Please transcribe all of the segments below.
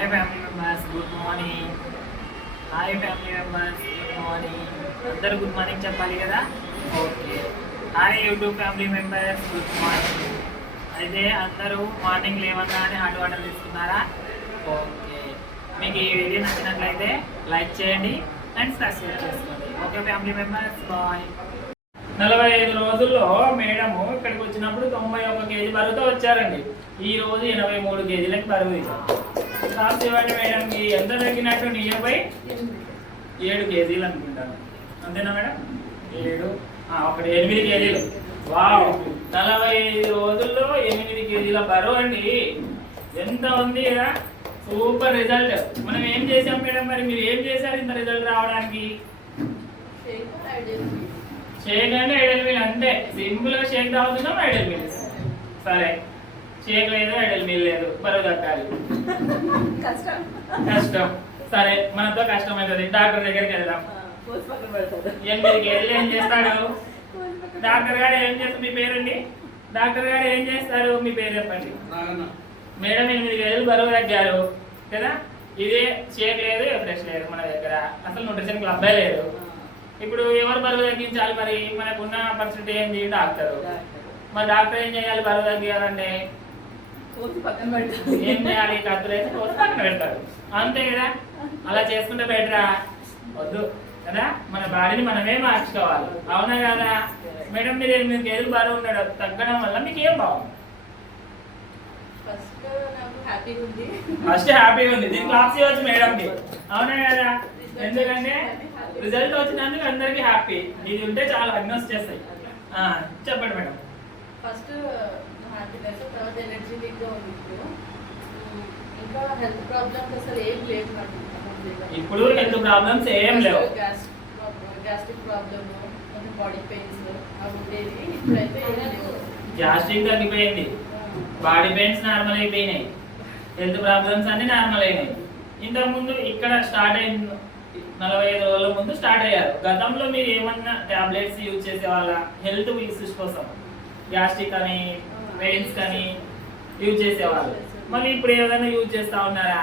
Hi family members good morning. Hi family members good morning. అందరూ good morning చెప్పాలి కదా. Okay. Hi YouTube family members good morning. అయితే అందరూ morning లేవగానే hot water తీసుకున్నారా? Okay. మీకు ఈ వీడియో నచ్చినట్లయితే లైక్ చేయండి అండ్ సబ్స్క్రైబ్ చేసుకోండి. Okay family members bye. 45 రోజుల్లో మేడము ఇక్కడికి వచ్చినప్పుడు 91 కేజీ బరువుతో వచ్చారండి. ఈ రోజు 83 కేజీలకి బరువు ఇచ్చారు. కాస్ట్ ఇవ్వండి మేడంకి ఎంత తగ్గినట్టు నియర్ బై 7 కేజీలు అనుకుంటాను. అంతేనా మేడం? 7 ఒకటి 8 కేజీలు. వావ్, 45 రోజుల్లో 8 కేజీల బరువు అండి. ఎంత ఉంది కదా, సూపర్ రిజల్ట్. మనం ఏం చేసాం మేడం? మరి మీరు ఏం చేశారు ఇంత రిజల్ట్ రావడానికి? షేక్ అంటే ఐడల్ మీల్, అంతే సింపుల్ గా షేక్ తాగుతున్నాం, ఐడల్ మీల్. సరే, షేక్ లేదు, ఐడల్ మీల్ లేదు, బరువు తగ్గాలి. కష్టం. సరే, మనతో కష్టం అవుతుంది. డాక్టర్ దగ్గరికి వెళ్దాం. 8 కేజీలు ఏం చేస్తాడు డాక్టర్ గారు? ఏం చేస్తారు? మీ పేరండి? డాక్టర్ గారు ఏం చేస్తారు? మీ పేరు చెప్పండి. మేడం 8 కేజీలు బరువు తగ్గారు కదా. ఇదే షేక్ లేదు, ఫ్రెష్ లేదు మన దగ్గర, అసలు న్యూట్రిషన్ క్లబ్బే లేదు. ఇప్పుడు ఎవరు బరువు తగ్గించాలి? మరి మనకున్న పరిస్థితి ఏంటి? డాక్టర్. మరి డాక్టర్ ఏం చేయాలి బరువు తగ్గాలంటే? ఏం చేయాలి? కత్తులు వేసి కోసి పక్కన పెడతారు, అంతే కదా. అలా చేసుకుంటే బెటరా? వద్దు కదా. మన బాడీని మనమే మార్చుకోవాలి, అవునా కదా మేడం? మీరు 8 కేజీలు బరువు ఉన్నాడు, తగ్గడం వల్ల మీకు ఏం బాగుంది? ఫస్ట్ హ్యాపీగా ఉంది. దీనికి క్లాప్స్ ఇవ్వచ్చు మేడంకి, అవునా కదా. ఎందుకంటే రిజల్ట్ వచ్చినందుకు అందరికి హ్యాపీ. ఇది ఉంటే చాలా అన్నీ వచ్చేస్తాయి. చెప్పండి మేడం. ఫస్ట్ హ్యాపీనెస్, తర్వాత ఎనర్జీ వీక్గా ఉంది. ఇంకా హెల్త్ ప్రాబ్లమ్స్ అసలు ఏం లేదు నాకు. ఇప్పుడు హెల్త్ ప్రాబ్లమ్స్ ఏం లేవు. గ్యాస్ట్రిక్ ప్రాబ్లమ్, కొంచెం బాడీ పెయిన్స్ అవి ఉండేది. ఇప్పుడైతే గ్యాస్ట్రిక్ తగ్గిపోయింది, బాడీ పెయిన్స్ నార్మల్ అయిపోయినాయి, హెల్త్ ప్రాబ్లమ్స్ అన్ని నార్మల్ అయినాయి. ఇంతకుముందు ఇక్కడ స్టార్ట్ అయింది 45 రోజుల ముందు స్టార్ట్ అయ్యారు. గతంలో మీరు ఏమన్నా టాబ్లెట్స్ యూజ్ చేసేవాళ్ళ హెల్త్ ఇష్యూస్ కోసం? గ్యాస్ట్రిక్ అని, పెయిన్స్ కానీ యూజ్ చేసేవాళ్ళు. మళ్ళీ ఇప్పుడు ఏదైనా యూజ్ చేస్తా ఉన్నారా?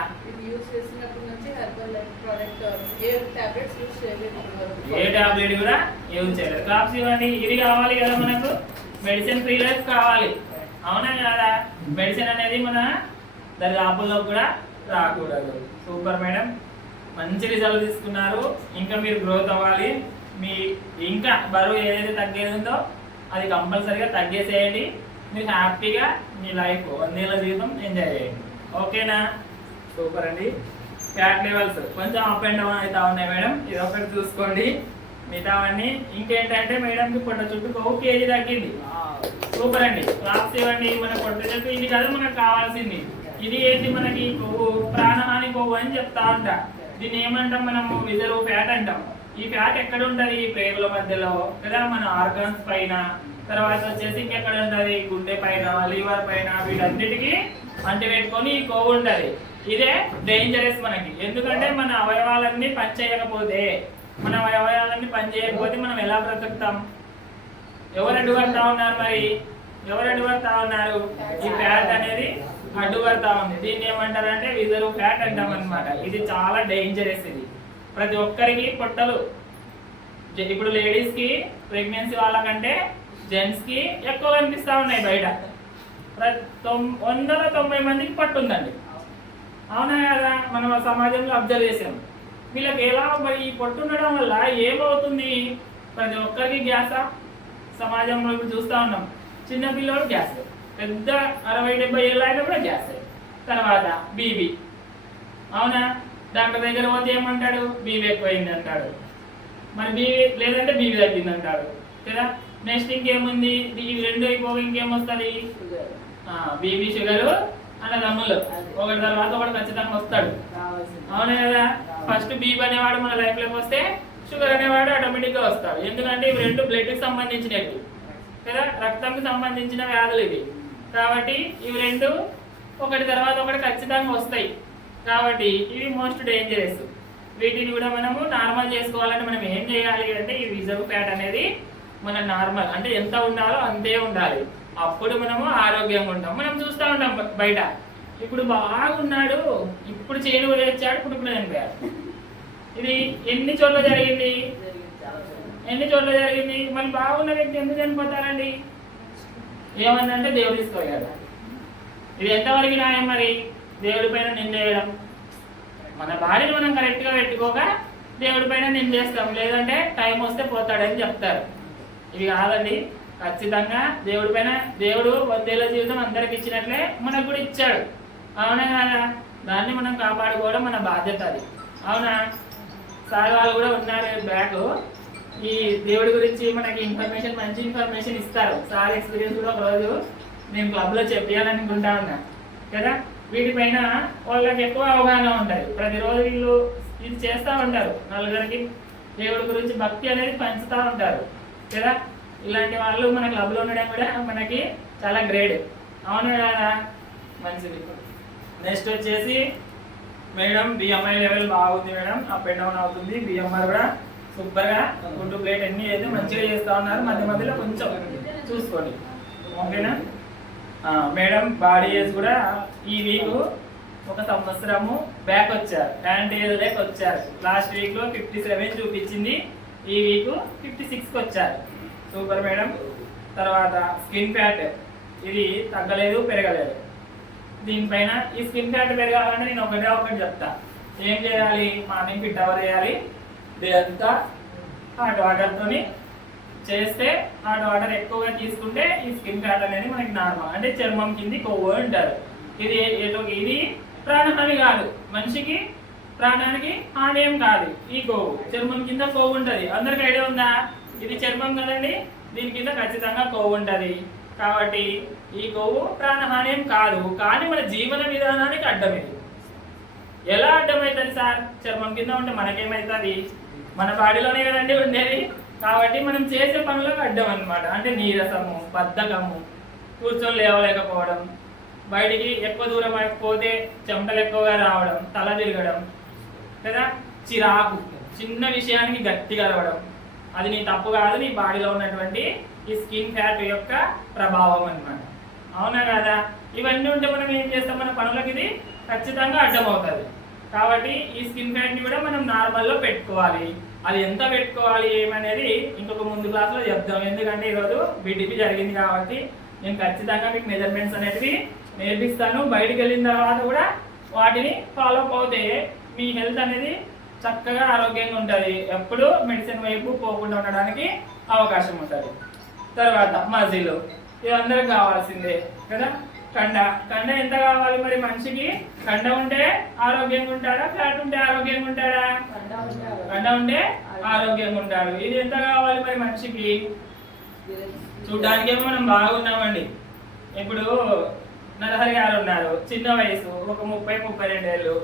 యూజ్ చేసినప్పటి నుంచి హెర్బల్ లైఫ్ ప్రోడక్ట్ ఏ టాబ్లెట్స్ యూజ్ చేయలేదు. ఏ టాబ్లెట్ కూడా యూజ్ చేయలేదు. క్రాప్స్ ఇవన్నీ ఇది కావాలి కదా మనకు. మెడిసిన్ ఫ్రీ లైఫ్ కావాలి, అవునా కదా. మెడిసిన్ అనేది మన దరిదాపుల్లో కూడా రాకూడదు. సూపర్ మేడం, మంచి రిజల్ట్ తీసుకున్నారు. ఇంకా మీరు గ్రోత్ అవ్వాలి. మీ ఇంకా బరువు ఏదైతే తగ్గేది ఉందో అది కంపల్సరీగా తగ్గేసేయండి. మీరు హ్యాపీగా మీ లైఫ్ 100 ఏళ్ళ జీవితం ఎంజాయ్ చేయండి, ఓకేనా. సూపర్ అండి. ఫ్యాట్ లెవెల్స్ కొంచెం అప్ అండ్ డౌన్ అవుతా ఉన్నాయి మేడం, ఇది ఒకటి చూసుకోండి. మిగతావన్నీ ఇంకేంటంటే మేడంకి పొట్ట చుట్టూ 1 కేజీ తగ్గింది. సూపర్ అండి. క్లాప్స్ ఇవ్వండి. మన పొట్ట చుట్టూ ఇది కాదు మనకు కావాల్సింది. ఇది ఏంటి? మనకి కొవ్వు, ప్రాణహాని కొవ్వు అని చెప్తా ఉంటా. దీన్ని ఏమంటాం మనము? రిజర్వ్ ఫ్యాట్ అంటాం. ఈ ఫ్యాట్ ఎక్కడ ఉంటది? ప్రేగుల మధ్యలో కదా, మన ఆర్గాన్స్ పైన. తర్వాత వచ్చేసి ఇంకెక్కడ ఉంటది? గుండె పైన, లివర్ పైన, వీటన్నిటికీ అంటిపెట్టుకొని ఈ కొవ్వు ఉంటది. ఇదే డేంజరస్ మనకి. ఎందుకంటే మన అవయవాలన్నీ పనిచేయకపోతే, మన అవయవాలన్నీ పనిచేయకపోతే మనం ఎలా బ్రతుకుతాం? ఎవరు అడ్డుపడతా ఉన్నారు? మరి ఎవరు అడ్డుపడతా ఉన్నారు? ఈ ఫ్యాట్ అనేది అడ్డుపడతా ఉంది. దీన్ని ఏమంటారంటే రిజర్వ్ ఫ్యాట్ అంటాం అనమాట. ఇది చాలా డేంజరస్. ఇది ప్రతి ఒక్కరికి పొట్టలు, ఇప్పుడు లేడీస్ కి, ప్రెగ్నెన్సీ వాళ్ళకంటే జెంట్స్ కి ఎక్కువ కనిపిస్తా ఉన్నాయి బయట. 190 మందికి పట్టు ఉందండి, అవునా కదా. మనం సమాజంలో అబ్జర్వ్ చేసాం. వీళ్ళకి ఎలా మరి ఈ పొట్టు ఉండడం వల్ల ఏమవుతుంది? ప్రతి ఒక్కరికి గ్యాసా? సమాజంలో ఇప్పుడు చూస్తూ ఉన్నాం. చిన్న పిల్లలు గ్యాస్, పెద్ద 60-70 ఏళ్ళు అయినా కూడా గ్యాస్. తర్వాత బీబీ, అవునా. డాక్టర్ దగ్గర పోతే ఏమంటాడు? బీబీ ఎక్కువైంది అంటాడు. మరి బీబీ లేదంటే బీబీ తగ్గింది అంటాడు కదా. నెక్స్ట్ ఇంకేముంది? ఇవి 2 అయిపోయి ఇంకేమొస్తుంది? బీబీ, షుగరు అన్నదమ్ములు ఒకటి తర్వాత ఒకటి ఖచ్చితంగా వస్తాడు, అవునా కదా. ఫస్ట్ బీబీ అనేవాడు మన లైఫ్లోకి వస్తే షుగర్ అనేవాడు ఆటోమేటిక్గా వస్తాడు. ఎందుకంటే ఇవి 2 బ్లడ్కి సంబంధించినవి కదా, రక్తంకి సంబంధించిన వ్యాధులు ఇవి. కాబట్టి ఇవి 2 ఒకటి తర్వాత ఒకటి ఖచ్చితంగా వస్తాయి. కాబట్టి ఇవి మోస్ట్ డేంజరస్. వీటిని కూడా మనము నార్మల్ చేసుకోవాలంటే మనం ఏం చేయాలి అంటే, ఈ రిజర్వ్ ఫ్యాట్ అనేది మన నార్మల్ అంటే ఎంత ఉండాలో అంతే ఉండాలి. అప్పుడు మనము ఆరోగ్యంగా ఉంటాం. మనం చూస్తూ ఉంటాం బయట ఇప్పుడు బాగున్నాడు, ఇప్పుడు ఇప్పుడు చేను వచ్చాడు పుట్టుకుని చనిపోయాడు. ఇది ఎన్ని చోట్ల జరిగింది? మళ్ళీ బాగున్న వ్యక్తి ఎందుకు చనిపోతారండి? ఏమన్నంటే దేవుడు తీసుకోలేడు. ఇది ఎంతవరకు న్యాయం? మరి దేవుడి పైన నిందేయడం. మన భార్యను మనం కరెక్ట్గా పెట్టుకోక దేవుడి పైన నిందేస్తాం, లేదంటే టైం వస్తే పోతాడని చెప్తారు. ఇవి కాదండి. ఖచ్చితంగా దేవుడి పైన, దేవుడు 100 ఏళ్ల జీవితం అందరికి ఇచ్చినట్లే మనకు కూడా ఇచ్చాడు. అవునా కదా? దాన్ని మనం కాపాడుకోవడం మన బాధ్యత. అది అవునా? సార్ వాళ్ళు కూడా ఉన్నారు బ్యాక్. ఈ దేవుడి గురించి మనకి ఇన్ఫర్మేషన్, మంచి ఇన్ఫర్మేషన్ ఇస్తారు. సార్ ఎక్స్పీరియన్స్ కూడా ఒకరోజు నేను క్లబ్లో చెప్పాలనుకుంటా ఉన్నా కదా. వీటిపైన వాళ్ళకి ఎక్కువ అవగాహన ఉంటుంది. ప్రతిరోజు వీళ్ళు ఇది చేస్తూ ఉంటారు. నలుగురికి దేవుడి గురించి భక్తి అనేది పంచుతూ ఉంటారు కదా. ఇలాంటి వాళ్ళు మన క్లబ్లో ఉండడం కూడా మనకి చాలా గ్రేట్. అవును కదా? మంచిది. నెక్స్ట్ వచ్చేసి మేడం బిఎంఐ లెవెల్ బాగుంది మేడం, అప్ అండ్ డౌన్ అవుతుంది. బిఎంఆర్ కూడా సూపర్గా ఫుడ్ ప్లేట్ అన్ని అయితే మంచిగా చేస్తూ ఉన్నారు. మధ్య మధ్యలో కొంచెం చూసుకోండి, ఓకేనా మేడం? బాడీ ఏజ్ కూడా ఈ వీక్ 1 సంవత్సరము బ్యాక్ వచ్చారు, యాంటీఏజ్లోకి వచ్చారు. లాస్ట్ వీక్లో 57 చూపించింది, ఈ వీక్ 56కి వచ్చారు. Super madam. తర్వాత స్కిన్ ఫ్యాట్ ఇది తగ్గలేదు, పెరగలేదు. దీనిపైన ఈ స్కిన్ ఫ్యాట్ పెరగాలంటే నేను ఒకటి చెప్తా. ఏం చేయాలి? మార్నింగ్ ఫిట్ అవర్ చేయాలి. డే అంతా హాట్ వాటర్తోని చేస్తే, హాట్ వాటర్ ఎక్కువగా తీసుకుంటే ఈ స్కిన్ ఫ్యాట్ అనేది మనకి నార్మల్, అంటే చర్మం కింది కొవ్వు అంటారు. ఇది ప్రాణహాని కాదు, మనిషికి ప్రాణానికి హాని ఏం కాదు. ఈ కొవ్వు చర్మం కింద కొవ్వు ఉంటుంది. అందరికి ఐడియా ఉందా? ఇది చర్మం కదండి, దీని కింద ఖచ్చితంగా కొవ్వు ఉంటుంది. కాబట్టి ఈ కొవ్వు ప్రాణహాని ఏం కాదు, కానీ మన జీవన విధానానికి అడ్డం. ఇది ఎలా అడ్డమవుతుంది సార్? చర్మం కింద ఉంటే మనకేమవుతుంది? మన బాడీలోనే కదండి ఉండేది. కాబట్టి మనం చేసే పనులకు అడ్డం అన్నమాట. అంటే నీరసము, బద్ధకము, కూర్చొని లేవలేకపోవడం, బయటికి ఎక్కువ దూరం పోతే చెమటలు ఎక్కువగా రావడం, తల తిరగడం కదా, చిరాకు, చిన్న విషయానికి గట్టిగా అరవడం. అది నీ తప్పు కాదు, నీ బాడీలో ఉన్నటువంటి ఈ స్కిన్ ఫ్యాట్ యొక్క ప్రభావం అన్నమాట. అవునా కదా? ఇవన్నీ ఉంటే మనం ఏం చేస్తాం? మన పనులకి ఇది ఖచ్చితంగా అడ్డమవుతుంది. కాబట్టి ఈ స్కిన్ ఫ్యాట్ని కూడా మనం నార్మల్లో పెట్టుకోవాలి. అది ఎంత పెట్టుకోవాలి ఏమనేది ఇంకొక ముందు క్లాస్లో చెప్తాం. ఎందుకంటే ఈరోజు బీటీపీ జరిగింది కాబట్టి నేను ఖచ్చితంగా మీకు మెజర్మెంట్స్ అనేవి నేర్పిస్తాను. బయటికి వెళ్ళిన తర్వాత కూడా వాటిని ఫాలో అప్ అవుతే మీ హెల్త్ అనేది చక్కగా ఆరోగ్యంగా ఉంటుంది. ఎప్పుడు మెడిసిన్ వైపు పోకుండా ఉండడానికి అవకాశం ఉంటుంది. తర్వాత మజిల్, ఇది అందరికి కావాల్సిందే కదా. కండ ఎంత కావాలి మరి మనిషికి? కండ ఉంటే ఆరోగ్యంగా ఉంటాడా? ఫ్యాట్ ఉంటే ఆరోగ్యంగా ఉంటాడా? కండ ఉంటే ఆరోగ్యంగా ఉంటాడు. ఇది ఎంత కావాలి మరి మనిషికి? చూడ్డానికేమో మనం బాగున్నామండి. ఇప్పుడు నరహరి గారు ఉన్నారు, చిన్న వయసు, ఒక 30-32 ఏళ్ళు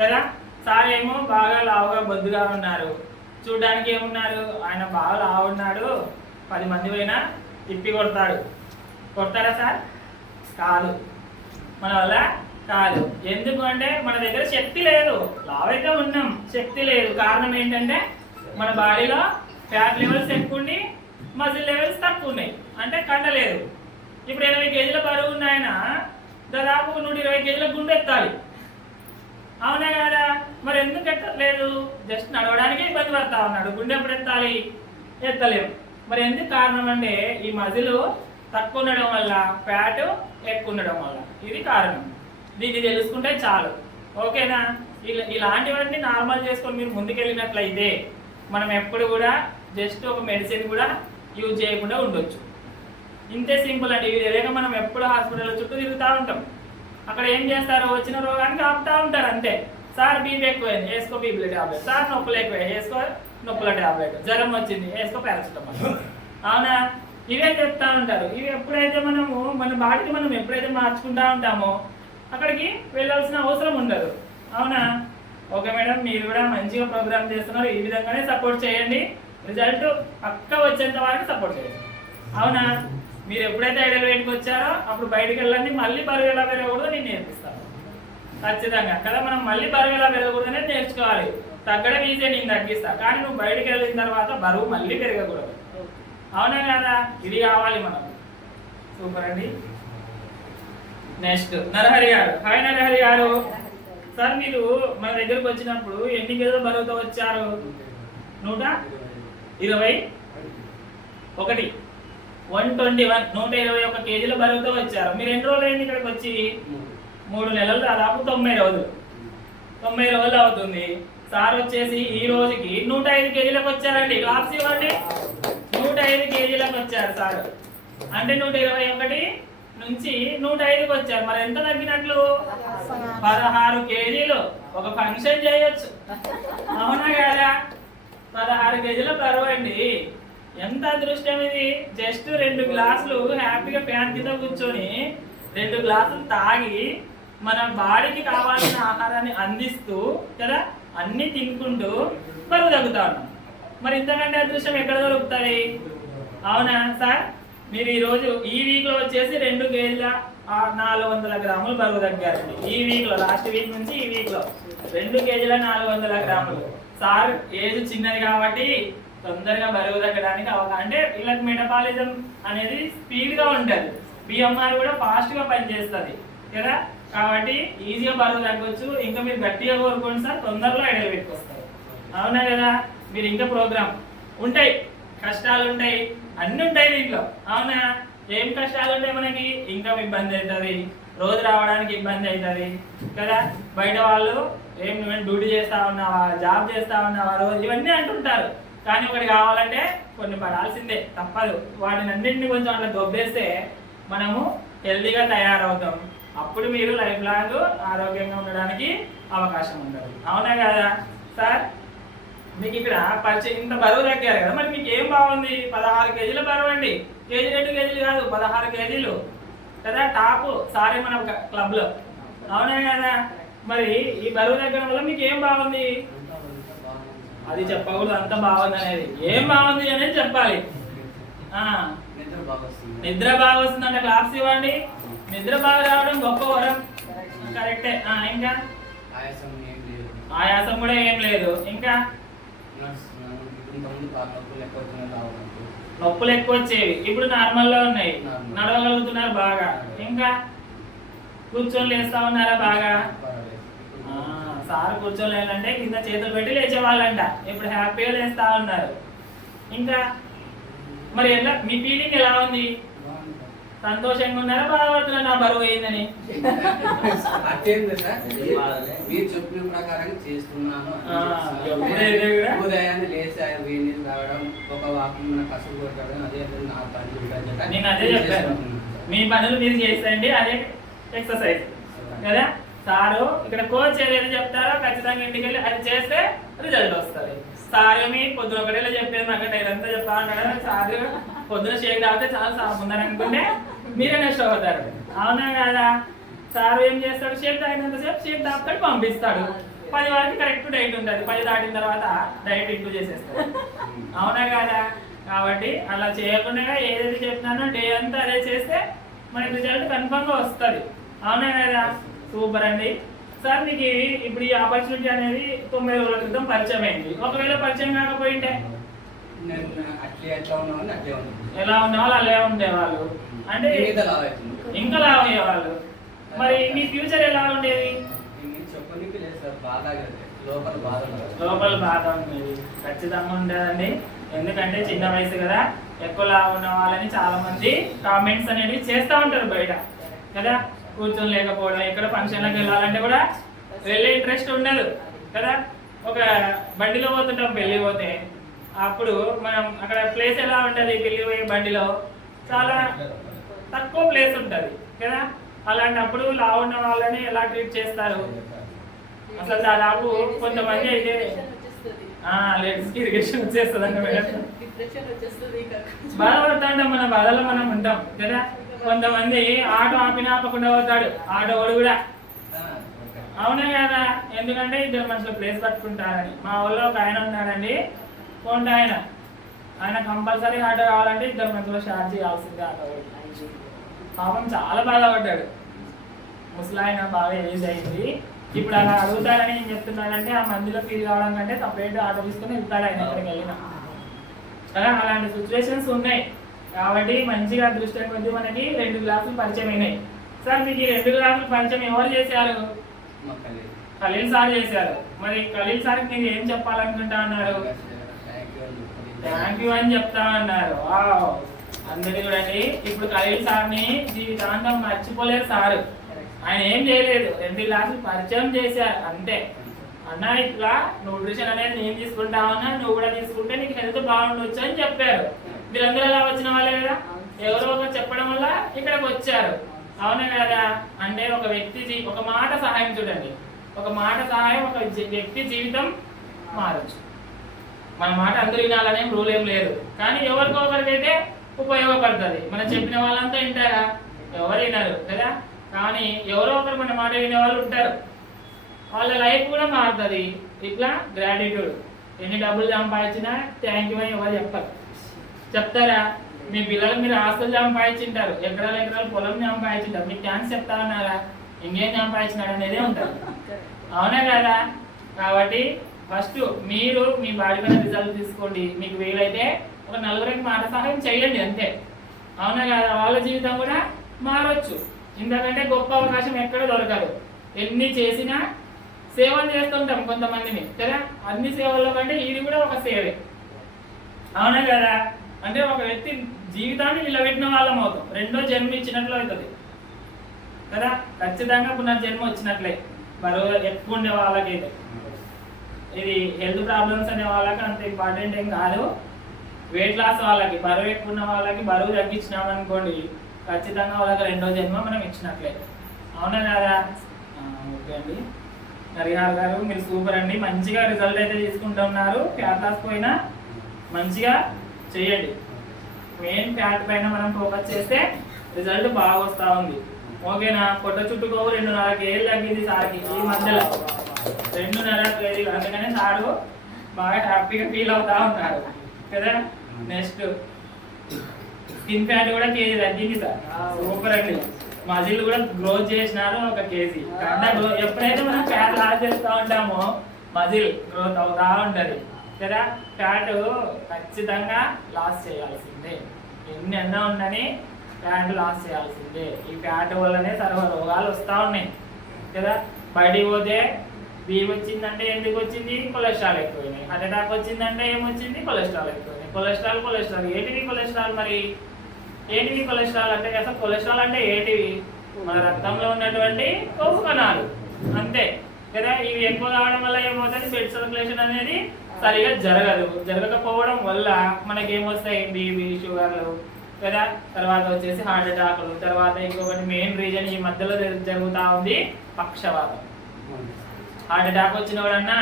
కదా. సార్ ఏమో బాగా లావుగా బొద్దుగా ఉన్నారు. చూడ్డానికి ఏమున్నారు? ఆయన బాగా లావు ఉన్నాడు, 10 మంది పోయినా తిప్పి కొడతారా సార్? కాదు, మన వల్ల కాదు. ఎందుకు అంటే మన దగ్గర శక్తి లేదు. లావైతే ఉన్నాం, శక్తి లేదు. కారణం ఏంటంటే మన బాడీలో ఫ్యాట్ లెవెల్స్ ఎక్కువ ఉండి మజిల్ లెవెల్స్ తక్కువ ఉన్నాయి, అంటే కండ లేదు. ఇప్పుడు 80 కేజీల బరువు ఉన్నాయన దాదాపు 120 కేజీల గుండె ఎత్తాలి. అవునా కదా? మరి ఎందుకు ఎత్తలేదు? జస్ట్ నడవడానికి ఇబ్బంది పడతా ఉన్నాడు. గుండె ఎప్పుడు ఎత్తాలి? ఎత్తలేము. మరి ఎందుకు కారణం అంటే ఈ మజిల్ తక్కువ ఉండడం వల్ల, ఫ్యాట్ ఎక్కువ ఉండడం వల్ల, ఇది కారణం. దీన్ని తెలుసుకుంటే చాలు, ఓకేనా? ఇలాంటివన్నీ నార్మల్ చేసుకొని మీరు ముందుకెళ్ళినట్లయితే మనం ఎప్పుడు కూడా జస్ట్ ఒక మెడిసిన్ కూడా యూజ్ చేయకుండా ఉండొచ్చు. ఇంతే సింపుల్ అండి. ఇది తెలియక మనం ఎప్పుడు హాస్పిటల్ చుట్టూ తిరుగుతూ ఉంటాం. అక్కడ ఏం చేస్తారు? వచ్చిన రోగానికి ఆపుతూ ఉంటారు అంతే. సార్ బీపీ ఎక్కువైంది, వేసుకో బీపీల ట్యాబ్లెట్. సార్ నొప్పులు ఎక్కువ, వేసుకో నొప్పుల ట్యాబ్లెట్. జ్వరం వచ్చింది, వేసుకో పారాసిటమాల్. అవునా? ఇవే చెప్తా ఉంటారు. ఇవి ఎప్పుడైతే మనము మన బాడీని మనం ఎప్పుడైతే మార్చుకుంటా ఉంటామో అక్కడికి వెళ్ళాల్సిన అవసరం ఉండదు. అవునా? ఓకే మేడం, మీరు కూడా మంచిగా ప్రోగ్రామ్ చేస్తున్నారు. ఈ విధంగానే సపోర్ట్ చేయండి. రిజల్ట్ పక్క వచ్చేంత వరకు సపోర్ట్ చేయండి. అవునా? మీరు ఎప్పుడైతే ఐడియల్ వెయిట్కి వచ్చారో అప్పుడు బయటకు వెళ్ళండి. మళ్ళీ బరువు ఎలా పెరగకూడదో నేను నేర్పిస్తాను ఖచ్చితంగా కదా. మనం మళ్ళీ బరువు ఎలా పెరగకూడదనే నేర్చుకోవాలి. తగ్గడం ఈజీ, నేను తగ్గిస్తాను. కానీ నువ్వు బయటకు వెళ్ళిన తర్వాత బరువు మళ్ళీ పెరగకూడదు. అవునా కదా? ఇది కావాలి మనకు. సూపర్ అండి. నెక్స్ట్ నరహరి గారు. హాయ్ నరహరి గారు. సార్ మీరు మన దగ్గరకు వచ్చినప్పుడు ఎన్ని కేజీల బరువుతో వచ్చారు? 121 121 కేజీల బరువుతో వచ్చారు. మీరు ఎన్ని రోజులు అయింది ఇక్కడికి వచ్చి? 3 నెలలు, దాదాపు 90 రోజులు. 90 రోజులు అవుతుంది. సార్ వచ్చేసి ఈ రోజుకి 105 కేజీలకు వచ్చారండి. క్లాప్స్ ఇవ్వండి. 105 కేజీలకు వచ్చారు సార్. అంటే 121 నుంచి 105కి వచ్చారు. మరి ఎంత తగ్గినట్లు? 16 కేజీలు. ఒక ఫంక్షన్ చేయొచ్చు, అవునా కదా? 16 కేజీల బరువు అండి. ఎంత అదృష్టం ఇది! జస్ట్ 2 గ్లాసులు హ్యాపీగా ఫ్యాన్ కింద కూర్చొని 2 గ్లాసులు తాగి మన బాడీకి కావాల్సిన ఆహారాన్ని అందిస్తూ కదా, అన్ని తినుకుంటూ బరువు తగ్గుతా ఉన్నాం. మరి ఇంతకంటే అదృష్టం ఎక్కడ దొరుకుతుంది? అవునా సార్? మీరు ఈరోజు ఈ వీక్లో వచ్చేసి 2 కేజీల 400 గ్రాములు బరువు తగ్గారండి. ఈ వీక్లో, లాస్ట్ వీక్ నుంచి ఈ వీక్లో 2 కేజీల 400 గ్రాములు. సార్ ఏజ్ చిన్నది కాబట్టి తొందరగా బరువు తగ్గడానికి అవకాశం, అంటే వీళ్ళకి మెటబాలిజం అనేది స్పీడ్గా ఉంటుంది, బిఎంఆర్ కూడా ఫాస్ట్గా పనిచేస్తుంది కదా, కాబట్టి ఈజీగా బరువు తగ్గొచ్చు. ఇంకా మీరు గట్టిగా కోరుకోండి సార్, తొందరలో ఐడియా పెట్టుకొస్తారు, అవునా కదా? మీరు ఇంకా ప్రోగ్రామ్ ఉంటాయి, కష్టాలు ఉంటాయి, అన్నీ ఉంటాయి దీంట్లో, అవునా? ఏం కష్టాలు ఉంటాయి మనకి? ఇన్కమ్ ఇబ్బంది అవుతుంది, రోజు రావడానికి ఇబ్బంది అవుతుంది కదా, బయట వాళ్ళు ఏం నువ్వు డ్యూటీ చేస్తా ఉన్నావా, జాబ్ చేస్తా ఉన్నావా రోజు, ఇవన్నీ అంటుంటారు. కానీ ఒకటి కావాలంటే కొన్ని పడాల్సిందే, తప్పదు. వాటిని అన్నింటినీ కొంచెం అట్లా దొబ్బేస్తే మనము హెల్తీగా తయారవుతాం. అప్పుడు మీరు లైఫ్ లాంగ్ ఆరోగ్యంగా ఉండడానికి అవకాశం ఉంటుంది, అవునా కదా సార్? మీకు ఇక్కడ పరిచయం ఇంత బరువు తగ్గారు కదా, మరి మీకు ఏం బాగుంది? 16 కేజీల బరువు అండి. కేజీ 2 కేజీలు కాదు, 16 కేజీలు కదా, టాప్ సారీ మన క్లబ్లో, అవునా కదా? మరి ఈ బరువు తగ్గడం వల్ల మీకు ఏం బాగుంది? అది చెప్పకూడదు, అంత బాగుంది అనేది. ఏం బాగుంది అనేది చెప్పాలి. నిద్ర బాగా వస్తుందంటే క్లాప్స్ ఇవ్వండి. నిద్ర బాగా రావడం గొప్ప వరం, కరెక్టే. ఇంకా ఆయాసం కూడా ఏం లేదు. ఇంకా నొప్పులు ఎక్కువ వచ్చేవి, ఇప్పుడు నార్మల్ లో ఉన్నాయి, నడవగలుగుతున్నారు బాగా. ఇంకా కూర్చొని లేస్తా ఉన్నారా బాగా? సార్ కూర్చోలేనంటే కింద చేతులు పెట్టి లేచేవాళ్ళంట, ఇప్పుడు హ్యాపీగా లేస్తా ఉన్నారు. ఇంకా మరి ఎలా మీ ఫీలింగ్ ఎలా ఉంది? సంతోషంగా ఉన్నారా, బాధపడుతున్నారా నా బరువు అయిందని? మీరు చెప్పిన ప్రకారం చేస్తున్నాను. ఉదయాన్నే లేచి వేడి నీళ్ళు తాగడం, ఒక వాకింగ్ మన కసులు కొట్టడం, అదే నా పని. నేను అదే చెప్పాను, మీ పనులు మీరు చేసేయండి, అదే ఎక్సర్సైజ్ కదా. సారు ఇక్కడ కోచ్ ఏదైతే చెప్తారో ఖచ్చితంగా ఇంటికి వెళ్ళి అది చేస్తే రిజల్ట్ వస్తుంది. సార్ మీ పొద్దున ఒకటేలా చెప్పేది, నాకు ఇదంతా చెప్తా ఉంటాడు. సార్ పొద్దున షేక్ తాగితే చాలా సాఫ్ ఉందని అనుకుంటే మీరే నెక్స్ట్ అవుతారు, అవునా కదా? సార్ ఏం చేస్తాడు? షేక్ తాగినంతసేపు షేక్ తాగుతాడు, పంపిస్తాడు. 10 వరకు కరెక్ట్ డైట్ ఉంటుంది, 10 దాటిన తర్వాత డైట్ ఇంప్రూవ్ చేసేస్తాడు, అవునా కదా? కాబట్టి అలా చేయకుండా ఏదైతే చెప్తున్నానో డే అంతా అదే చేస్తే మనకి రిజల్ట్ కన్ఫర్మ్గా వస్తుంది, అవునా కదా? సూపర్ అండి. సార్ మీకు ఇప్పుడు ఈ ఆపర్చునిటీ అనేది 9 రోజుల క్రితం పరిచయం అయింది. ఒకవేళ పరిచయం కాకపోయింటే ఎలా ఉండేవాళ్ళు? అలా ఉండేవాళ్ళు, అంటే ఇంకా లావ్ అయ్యేవాళ్ళు. మరి మీ ఫ్యూచర్ ఎలా ఉండేది? లోపల బాధ ఉండేది, ఖచ్చితంగా ఉండేదండి. ఎందుకంటే చిన్న వయసు కదా, ఎక్కువ లావ్ ఉన్న వాళ్ళని చాలా మంది కామెంట్స్ అనేవి చేస్తూ ఉంటారు బయట కదా. కూర్చొని లేకపోవడం, ఎక్కడ ఫంక్షన్లకు వెళ్ళాలంటే కూడా వెళ్ళే ఇంట్రెస్ట్ ఉండదు కదా. ఒక బండిలో పోతుంటాం పెళ్ళి పోతే, అప్పుడు మనం అక్కడ ప్లేస్ ఎలా ఉంటుంది? పెళ్ళి పోయే బండిలో చాలా తక్కువ ప్లేస్ ఉంటుంది కదా. అలాంటప్పుడు లావు ఉన్న వాళ్ళని ఎలా ట్రీట్ చేస్తారు? అసలు దాదాపు కొంతమంది అయితే లేడీస్కి ఇరిగేషన్ వచ్చేస్తుంది అంట మేడం, బాధపడతా ఉంటాం, మన బాధలో మనం ఉంటాం కదా. కొంతమంది ఆటో ఆపకుండా పోతాడు, ఆటో వాడు కూడా, అవునా కదా? ఎందుకంటే 2 మనుషులు ప్లేస్ పట్టుకుంటారని. మా ఊళ్ళో ఒక ఆయన ఉన్నాడండి, కొంట ఆయన కంపల్సరీ ఆటో కావాలంటే 2 మనుషులు షేర్ చేయాల్సిందే ఆటో. పాపం చాలా బాధపడ్డాడు, ముసలాయన బాగా ఏజ్ అయింది. ఇప్పుడు అలా అడుగుతారని ఏం చెప్తున్నాడంటే, ఆ మందిలో ఫీల్ కావడం కంటే సపరేట్ ఆటో తీసుకుని వెళ్తాడు ఆయన ఎక్కడికి వెళ్ళినా కదా. అలాంటి సిచ్యువేషన్స్ ఉన్నాయి కాబట్టి మంచిగా దృష్టి కొద్ది మనకి 2 గ్లాసులు పరిచయం అయినాయి. సార్ మీకు ఈ 2 గ్లాసులు పరిచయం ఎవరు చేశారు? ఖలీల్ సార్ చేశారు. మరి ఖలీల్ సార్కి మీరు ఏం చెప్పాలనుకుంటా అన్నారు? థ్యాంక్ యూ అని చెప్తా అన్నారు. వావ్, అందరి చూడండి. ఇప్పుడు ఖలీల్ సార్ని జీవితాంతం మర్చిపోలేరు సారు. ఆయన ఏం చేయలేదు, 2 గ్లాసులు పరిచయం చేశారు అంతే. అన్న ఇట్లా న్యూట్రిషన్ అనేది నేను తీసుకుంటా ఉన్నా, నువ్వు కూడా తీసుకుంటే నీకు హెల్త్ బాగుండొచ్చు అని చెప్పారు. మీరందరూ అలా వచ్చిన వాళ్ళే కదా, ఎవరో ఒకరు చెప్పడం వల్ల ఇక్కడికి వచ్చారు. అవునా కదా? అంటే ఒక వ్యక్తి ఒక మాట సహాయం చూడండి, ఒక మాట సహాయం ఒక వ్యక్తి జీవితం మారచ్చు. మన మాట అందరూ వినాలనే రూల్ ఏం లేదు, కానీ ఎవరికో ఒకరికైతే ఉపయోగపడుతుంది. మనం చెప్పిన వాళ్ళంతా వింటారా? ఎవరు వినరు కదా. కానీ ఎవరో ఒకరు మన మాట వినే వాళ్ళు ఉంటారు, వాళ్ళ లైఫ్ కూడా మారుతుంది. ఇట్లా గ్రాటిట్యూడ్. ఎన్ని డబ్బులు సంపాదించినా థ్యాంక్ యూ అని ఎవరు చెప్పరు. చెప్తారా? మీ పిల్లలు మీరు ఆస్తులు సంపాదించింటారు, ఎకరాలు ఎకరాలు పొలం సంపాదించింటారు, మీకు థ్యాంక్స్ చెప్తా ఉన్నారా? ఇంకేం సంపాదించినాడు అనేదే ఉంటుంది. అవునా కదా? కాబట్టి ఫస్ట్ మీరు మీ బాడీ మీద రిజల్ట్ తీసుకోండి. మీకు వీలైతే ఒక 4 మాట సహాయం చేయండి అంతే. అవునా కదా? వాళ్ళ జీవితం కూడా మారొచ్చు. ఇంతకంటే గొప్ప అవకాశం ఎక్కడ దొరకదు. ఎన్ని చేసినా సేవలు చేస్తుంటాం కొంతమందిని కదా. అన్ని సేవల్లో కంటే ఇది కూడా ఒక సేవే. అవునా కదా? అంటే ఒక వ్యక్తి జీవితాన్ని నిలబెట్టిన వాళ్ళం అవుతాం, 2వ జన్మ ఇచ్చినట్లు అవుతుంది కదా. ఖచ్చితంగా పునర్జన్మ వచ్చినట్లే. బరువు ఎక్కువ ఉండే వాళ్ళకైతే, ఇది హెల్త్ ప్రాబ్లమ్స్ అనే వాళ్ళకి అంత ఇంపార్టెంట్ ఏం కాదు. వెయిట్ లాస్ వాళ్ళకి, బరువు ఎక్కువ ఉన్న వాళ్ళకి బరువు తగ్గించినామనుకోండి, ఖచ్చితంగా వాళ్ళకి 2వ జన్మ మనం ఇచ్చినట్లే. అవునా కదా? ఓకే అండి. హరిహార్ గారు మీరు సూపర్ అండి, మంచిగా రిజల్ట్ అయితే తీసుకుంటున్నారు. ఫ్యాట్ లాస్ పైన మంచిగా చేయండి. మెయిన్ ఫ్యాట్ పైన మనం ఫోకస్ చేస్తే రిజల్ట్ బాగా వస్తూ ఉంది. ఓకేనా? పొట్ట చుట్టుకో 2.5 కేజీలు తగ్గింది సార్కి ఈ మధ్యలో. 2.5 కేజీలు. అందుకనే సారు బాగా హ్యాపీగా ఫీల్ అవుతా ఉన్నారు కదా. నెక్స్ట్ స్కిన్ ఫ్యాట్ కూడా కేజీ తగ్గింది సార్. సూపర్ అండి. మజిల్ కూడా గ్రోత్ చేసినారు 1 కేజీ. ఎప్పుడైతే మనం ఫ్యాట్ లాస్ చేస్తూ ఉంటామో మజిల్ గ్రోత్ అవుతా ఉంటుంది కదా. ఫ్యాట్ ఖచ్చితంగా లాస్ చేయాల్సిందే. ఎన్ని అన్నా ఉండని ఫ్యాట్ లాస్ చేయాల్సిందే. ఈ ఫ్యాట్ వల్లనే సర్వ రోగాలు వస్తూ ఉన్నాయి కదా. బయటికి పోతే బీపీ వచ్చిందంటే ఎందుకు వచ్చింది? కొలెస్ట్రాల్ ఎక్కువైనాయి. హార్ట్ అటాక్ వచ్చిందంటే ఏమొచ్చింది? కొలెస్ట్రాల్ ఎక్కువైనాయి. కొలెస్ట్రాల్ ఏంటివి? కొలెస్ట్రాల్ మరి ఏంటివి కొలెస్ట్రాల్ అంటే? అసలు కొలెస్ట్రాల్ అంటే ఏంటివి? మన రక్తంలో ఉన్నటువంటి కొవ్వు కణాలు అంతే కదా. ఇవి ఎక్కువ కావడం వల్ల ఏమవుతుంది? బ్లడ్ సర్క్యులేషన్ అనేది సరిగా జరగకపోవడం వల్ల మనకి ఏమొస్తాయి? బీపీ, షుగర్లు కదా. తర్వాత వచ్చేసి హార్ట్ అటాక్లు. తర్వాత ఇంకొకటి మెయిన్ రీజన్ ఈ మధ్యలో జరుగుతూ ఉంది పక్షవాతం. హార్ట్ అటాక్ వచ్చిన వాడన్నా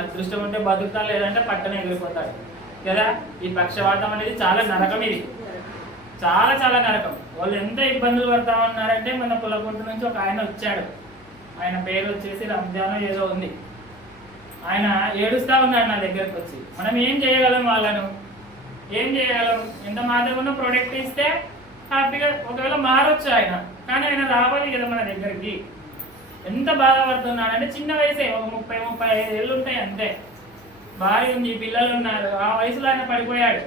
అదృష్టం ఉంటే బతుకుతాడు, లేదంటే పట్టణ ఎగిరిపోతాడు కదా. ఈ పక్షవాతం అనేది చాలా నరకం. ఇది చాలా చాలా నరకం. వాళ్ళు ఎంత ఇబ్బందులు పడతా ఉన్నారంటే, మన పుల్లకుంట నుంచి ఒక ఆయన వచ్చాడు. ఆయన పేరు వచ్చేసి రంజాన్ ఏదో ఉంది. ఆయన ఏడుస్తూ ఉన్నాడు నా దగ్గరకు వచ్చి. మనం ఏం చేయగలం? వాళ్ళను ఏం చేయగలం? ఎంత మాత్రమే ప్రొడక్ట్ ఇస్తే హ్యాపీగా ఒకవేళ మారొచ్చు ఆయన, కానీ ఆయన రావాలి కదా మన దగ్గరికి. ఎంత బాధపడుతున్నాడంటే, చిన్న వయసే, ఒక 30-35 ఏళ్ళు ఉంటాయి అంతే. భార్య ఉంది, పిల్లలు ఉన్నారు. ఆ వయసులో ఆయన పడిపోయాడు.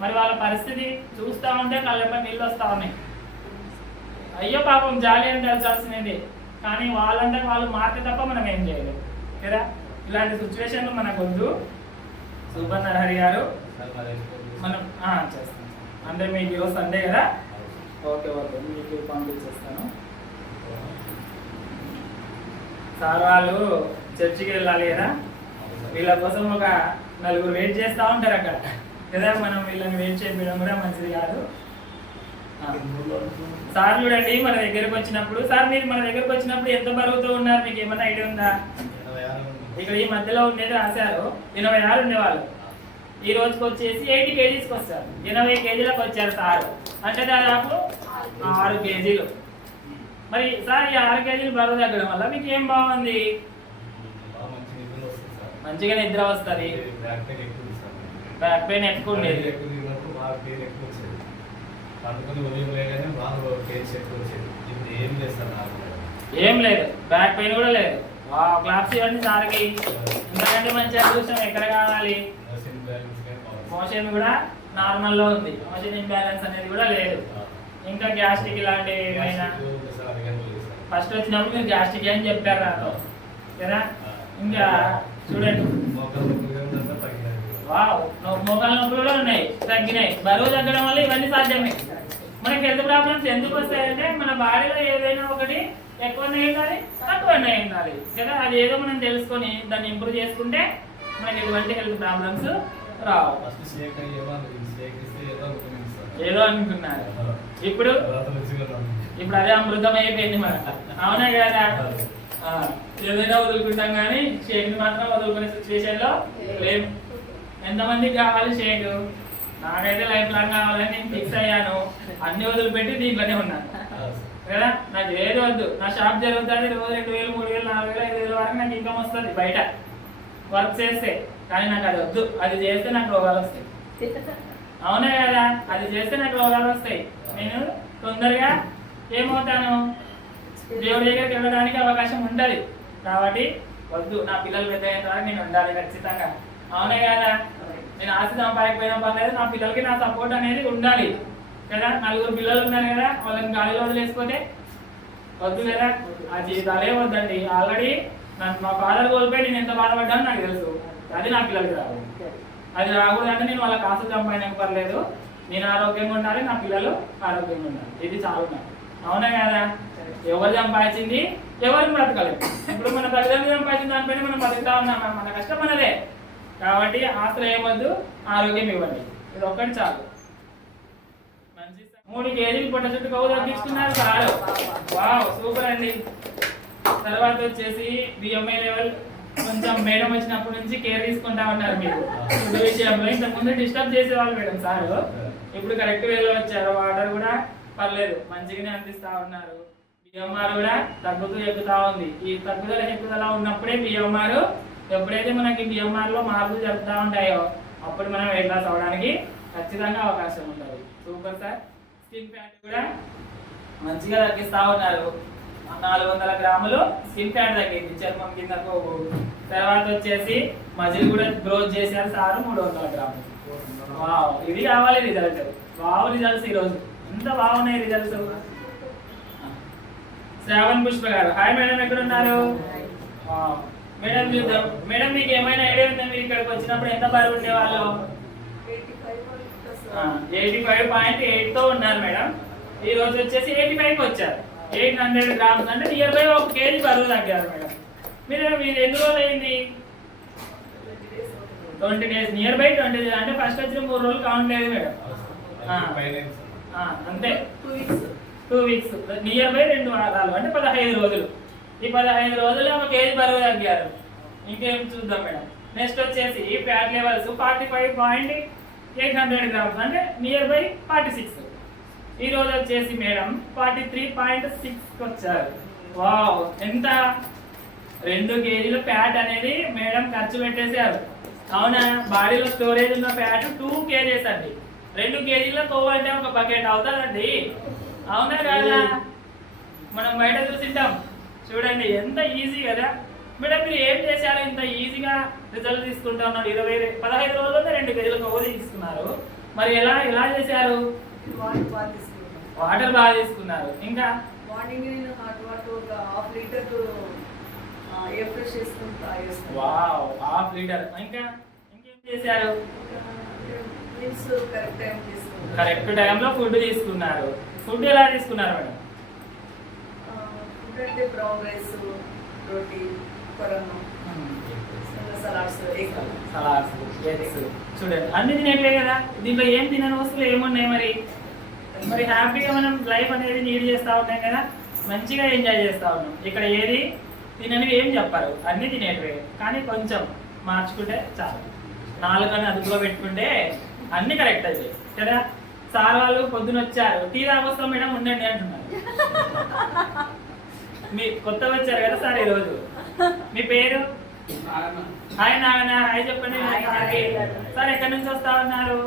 మరి వాళ్ళ పరిస్థితి చూస్తూ ఉంటే కళ్ళెంబడి నీళ్ళు వస్తూ ఉన్నాయి. అయ్యో పాపం, జాలి అని తెలిసాల్సినది. కానీ వాళ్ళంటే వాళ్ళు మారితే తప్ప మనం ఏం చేయలేము కదా. ఇలాంటి సిచ్యువేషన్లు మనకు వద్దు. సూపర్ నరహరి గారు మనం చేస్తాం. అంటే మీకు ఈరోజు సండే కదా. ఓకే మీకు పంపించేస్తాను. సార్ వాళ్ళు చర్చికి వెళ్ళాలి కదా, వీళ్ళ కోసం ఒక 4 వెయిట్ చేస్తూ ఉంటారు అక్కడ కదా. మనం వీళ్ళని వెయిట్ చేయడం కూడా మంచిది కాదు. సార్ చూడండి, మన దగ్గరకు వచ్చినప్పుడు, సార్ మీరు మన దగ్గరకు వచ్చినప్పుడు ఎంత బరువుతో ఉన్నారు? మీకు ఏమైనా ఐడియా ఉందా? ఇక్కడ ఈ మధ్యలో ఉండేది రాశారు, 86 ఉండేవాళ్ళు. ఈ రోజుకి వచ్చేసి 80 కేజీస్కి వస్తారు. 80 కేజీలకు వచ్చారు సార్. అంటే దాదాపు 6 కేజీలు. మరి సార్ ఈ 6 కేజీలు బరువు తగ్గడం వల్ల మీకు ఏం బాగుంది? మంచిగా నిద్ర వస్తుంది. బ్యాక్ పెయిన్ ఎక్కువ ఉండేది. ఏం లేదు, బ్యాక్ పెయిన్ కూడా లేదు. క్లాప్స్ ఇవ్వండి సార్కి. ఎందుకంటే మంచి అదృష్టం ఎక్కడ కావాలి. మోషన్ కూడా నార్మల్లో ఉంది, మోషన్ ఇంబ్యాలెన్స్ అనేది కూడా లేదు. ఇంకా గ్యాస్ట్రిక్ ఇలాంటివి ఏమైనా ఫస్ట్ వచ్చినప్పుడు మీరు గ్యాస్ట్రిక్ అని చెప్పారు నాతో. కదా. ఇంకా చూడండి, వావ్, మోకాళ్ళ నొప్పులు కూడా ఉన్నాయి, తగ్గినాయి. బరువు తగ్గడం వల్ల ఇవన్నీ సాధ్యమే. మనకి హెల్త్ ప్రాబ్లమ్స్ ఎందుకు వస్తాయంటే మన బాడీలో ఏదైనా ఒకటి ఎక్కువనే ఉండాలి, తక్కువనే ఉండాలి కదా. అది ఏదో మనం తెలుసుకొని దాన్ని ఇంప్రూవ్ చేసుకుంటే మనకి ఎటువంటి హెల్త్ ప్రాబ్లమ్స్ రావు. ఏదో అనుకున్నారు, ఇప్పుడు అదే అమృతం అయిపోయింది మనకు, అవునా కదా. ఏదైనా వదులుకుంటాం కానీ షేక్ మాత్రం వదులుకునే సిచ్యువేషన్ లో లేవు. ఎంతమందికి కావాలి షేక్? నాకైతే లైఫ్ లాంగ్ కావాలని నేను ఫిక్స్ అయ్యాను. అన్ని వదిలిపెట్టి దీంట్లోనే ఉన్నాను కదా. నాకు ఏది వద్దు, నా షాప్ జరుగుతుంది, రోజు 2,000, 3,000, 4,000, 5,000 వరకు నాకు ఇన్కమ్ వస్తుంది బయట వర్క్ చేస్తే. కానీ నాకు అది వద్దు, అది చేస్తే నాకు రోగాలు వస్తాయి, అవునా కదా. అది చేస్తే నాకు రోగాలు వస్తాయి, నేను తొందరగా ఏమవుతాను, దేవుడి దగ్గరికి వెళ్ళడానికి అవకాశం ఉంటుంది. కాబట్టి వద్దు, నా పిల్లలు పెద్ద అయిన వరకు నేను ఉండాలి ఖచ్చితంగా, అవునా కదా. నేను ఆస్తి సంపాదకపోయినా పర్లేదు, నా పిల్లలకి నా సపోర్ట్ అనేది ఉండాలి కదా. 4 పిల్లలు ఉన్నారు కదా, వాళ్ళని గాలిలో వదిలేసుకుంటే వద్దు కదా. ఆ జీవితాలే వద్దండి. ఆల్రెడీ మా ఫాదర్ కోల్పోయి నేను ఎంత బాధపడ్డానో నాకు తెలుసు. అది నా పిల్లలకి రావు. అది రాకూడదంటే నేను వాళ్ళకి ఆస్తి సంపాదన పర్లేదు, నేను ఆరోగ్యంగా ఉండాలి, నా పిల్లలు ఆరోగ్యంగా ఉండాలి. ఇది చాలు నాకు, అవునా కదా. ఎవరు సంపాదించింది ఎవరిని బ్రతకలేదు. ఇప్పుడు మన తల్లిదండ్రులు సంపాదించిన దానిపైన మనం బతుకుతా ఉన్నాం, మన కష్టం మనదే. కాబట్టి ఆస్తులు ఏమొద్దు, ఆరోగ్యం ఇవ్వండి, ఇది ఒక్కటి చాలు. మంచి 3 కేజీలు పొట్ట చుట్టూ కొవ్వు తగ్గించుకున్నారు చాలు. వావ్, సూపర్ అండి. తర్వాత వచ్చేసి బిఎంఐ లెవెల్ కొంచెం మేడం వచ్చినప్పటి నుంచి కేర్ తీసుకుంటా ఉన్నారు మీరు ఫుడ్ విషయంలో. ఇంతకుముందు డిస్టర్బ్ చేసేవాళ్ళు మేడం సార్, ఇప్పుడు కరెక్ట్ వేలో వచ్చారు. వాటర్ కూడా పర్లేదు, మంచిగానే అందిస్తా ఉన్నారు. బిఎంఆర్ కూడా తగ్గుతూ ఎక్కుతా ఉంది. ఈ తగ్గుదల ఎక్కుదల ఉన్నప్పుడే బిఎంఆర్, ఎప్పుడైతే మనకి బిఎంఆర్ లో మార్పులు జరుగుతూ ఉంటాయో అప్పుడు మనం వెయిట్ లాస్ అవడానికి ఖచ్చితంగా అవకాశం ఉంటుంది. Super sir. స్కిన్ ఫ్యాట్ కూడా మంచిగా తగ్గిస్తా ఉన్నారు. 400 గ్రాములు స్కిన్ ఫ్యాట్ తగ్గింది, చర్మం కింద కొవ్వు. తర్వాత వచ్చేసి మజిల్ కూడా గ్రోత్ చేశారు సార్, 300 గ్రాములు. వావ్, ఇది కావాలి రిజల్ట్. వావ్ రిజల్ట్స్ ఈరోజు ఎంత బాగున్నాయి రిజల్ట్స్. శ్రావణ్ పుష్ప గారు, హాయ్ మేడం, ఎక్కడ ఉన్నారు మేడం? చూద్దాం మేడం, మీకు ఏమైనా ఐడియా ఉందా? మీరు ఇక్కడికి వచ్చినప్పుడు ఎంత బరువు ఉండేవాళ్ళు? 85.8 తో ఉన్నారు మేడం. ఈ రోజు వచ్చేసి 85కి వచ్చారు. 800 గ్రామ్స్ అంటే నియర్ బై 1 కేజీ బరువు తగ్గారు మేడం. మీరు ఎన్ని రోజులు అయింది? 20 days, నియర్ బై 20 days. అంటే ఫస్ట్ వచ్చిన 3 రోజులు కౌంట్ లేదు మేడం, అంతే. 2 weeks, నియర్ బై 2 వారాలు, అంటే 15 రోజులు. ఈ 15 రోజులు 1 కేజీ బరువు తగ్గారు. ఇంకేం చూద్దాం మేడం. నెక్స్ట్ వచ్చేసి ఫ్యాట్ లెవెల్స్ 45.800 గ్రామ్స్, అంటే నియర్ బై 46. ఈ రోజు వచ్చేసి మేడం 43.6కి వచ్చారు. వావ్, ఎంత 2 కేజీల ఫ్యాట్ అనేది మేడం ఖర్చు పెట్టేశారు, అవునా. బాడీలో స్టోరేజ్ ఉన్న ఫ్యాట్ 2 కేజీస్ అండి. 2 కేజీల కొవ్వు అంటే 1 బకెట్ అవుతుందండి, అవునా కదా. మనం బయట చూసింటాం, చూడండి ఎంత ఈజీ కదా మేడం. మీరు ఏం చేశారు ఇంత ఈజీగా రిజల్ట్ తీసుకుంటా ఉన్నారు? 15 రోజుల్లోనే 2 కేజీల కొవ్వు తీసుకున్నారు. మరి ఎలా చేశారు? వాటర్ బాగా తీసుకున్నారు. ఇంకా మార్నింగ్ నేను హాట్ వాటర్ ఒక 1/2 లీటర్ ఎయిర్ ఫ్రెష్ చేసుకుంటా. Wow, 1/2 litre. ఇంకా ఇంకేం చేశారు? కరెక్ట్ టైంలో ఫుడ్ తీసుకున్నారు. ఫుడ్ ఎలా తీసుకున్నారు మేడం? ఫుడ్ అంటే బ్రౌన్ రైస్, రోటీ, కొరన్నం, సలాడ్స్, ఎగ్స్. చూడండి అన్ని తినేటివే కదా. దీంట్లో ఏం తినని వస్తువులు ఏమున్నాయి? మరి హ్యాపీగా మనం లైఫ్ అనేది లీడ్ చేస్తూ ఉన్నాం కదా, మంచిగా ఎంజాయ్ చేస్తూ ఉన్నాం. ఇక్కడ ఏది తిననివి ఏం చెప్పారు, అన్ని తినేటివే. కానీ కొంచెం మార్చుకుంటే చాలు, 4 అదుపులో పెట్టుకుంటే అన్ని కరెక్ట్ అవుతాయి కదా. సార్ వాళ్ళు పొద్దున వచ్చారు, టీ తాగొస్తాం మేడం ఉండండి అంటున్నారు. మీ కొత్త వచ్చారు కదా సార్ ఈరోజు. మీ పేరు? హాయ్ నాగన, హాయ్ చెప్పండి. సార్ ఎక్కడి నుంచి వస్తా ఉన్నారు?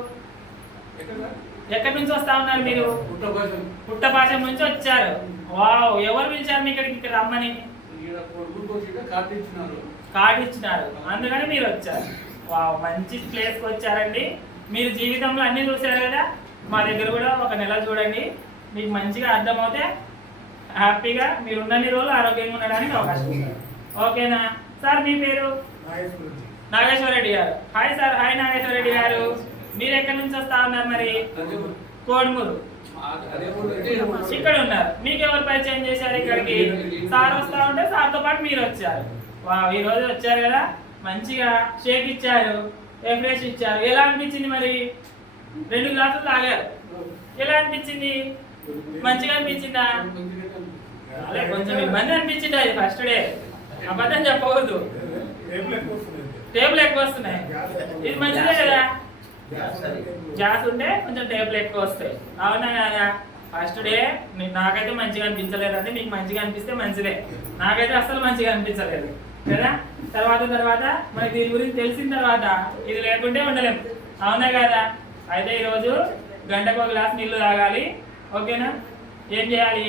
మీరు? పుట్టపాశం నుంచి వచ్చారు. వావ్, ఎవరు పిలిచారు మీ ఇక్కడికి రమ్మని? కార్డు ఇచ్చినారు, అందుకని మీరు వచ్చారు. వావ్, మంచి ప్లేస్కి వచ్చారండి. మీరు జీవితంలో అన్ని చూసారు కదా, మా దగ్గర కూడా 1 నెల చూడండి, మీకు మంచిగా అర్థమవుతే హ్యాపీగా మీరు ఉన్నన్ని రోజులు ఆరోగ్యంగా ఉండడానికి అవకాశం ఉంది. ఓకేనా సార్ మీ పేరు నాగేశ్వర రెడ్డి గారు. Hi sir. Hi Nageswara Reddy గారు. మీరు ఎక్కడి నుంచి వస్తా ఉన్నారు మరి? కోడుమూరు ఇక్కడ ఉన్నారు. మీకు ఎవరు పరిచయం చేశారు ఇక్కడికి? సార్ వస్తా ఉంటే సార్తో పాటు మీరు వచ్చారు. ఈ రోజు వచ్చారు కదా, మంచిగా షేక్ ఇచ్చారు, రిఫ్రెష్ ఇచ్చారు. ఎలా అనిపించింది మరి? 2 గ్లాసులు తాగారు. ఎలా అనిపించింది? మంచిగా అనిపించిందా? అదే కొంచెం ఇబ్బంది అనిపించింది అది ఫస్ట్ డే. అబద్ధం చెప్పవద్దు. టేబుల్ ఎక్కువ వస్తున్నాయి. ఇది మంచిదే కదా, గ్యాస్ ఉంటే కొంచెం టేబుల్ ఎక్కువ వస్తాయి. అవునా కదా? ఫస్ట్ డే నాకైతే మంచిగా అనిపించలేదండి. మీకు మంచిగా అనిపిస్తే మంచిదే, నాకైతే అసలు మంచిగా అనిపించలేదు కదా. తర్వాత మనకి దీని గురించి తెలిసిన తర్వాత ఇది లేకుంటే ఉండలేము. అవునా కదా? అయితే ఈరోజు గంటకు 1 గ్లాస్ నీళ్లు తాగాలి. ఓకేనా? ఏం చేయాలి?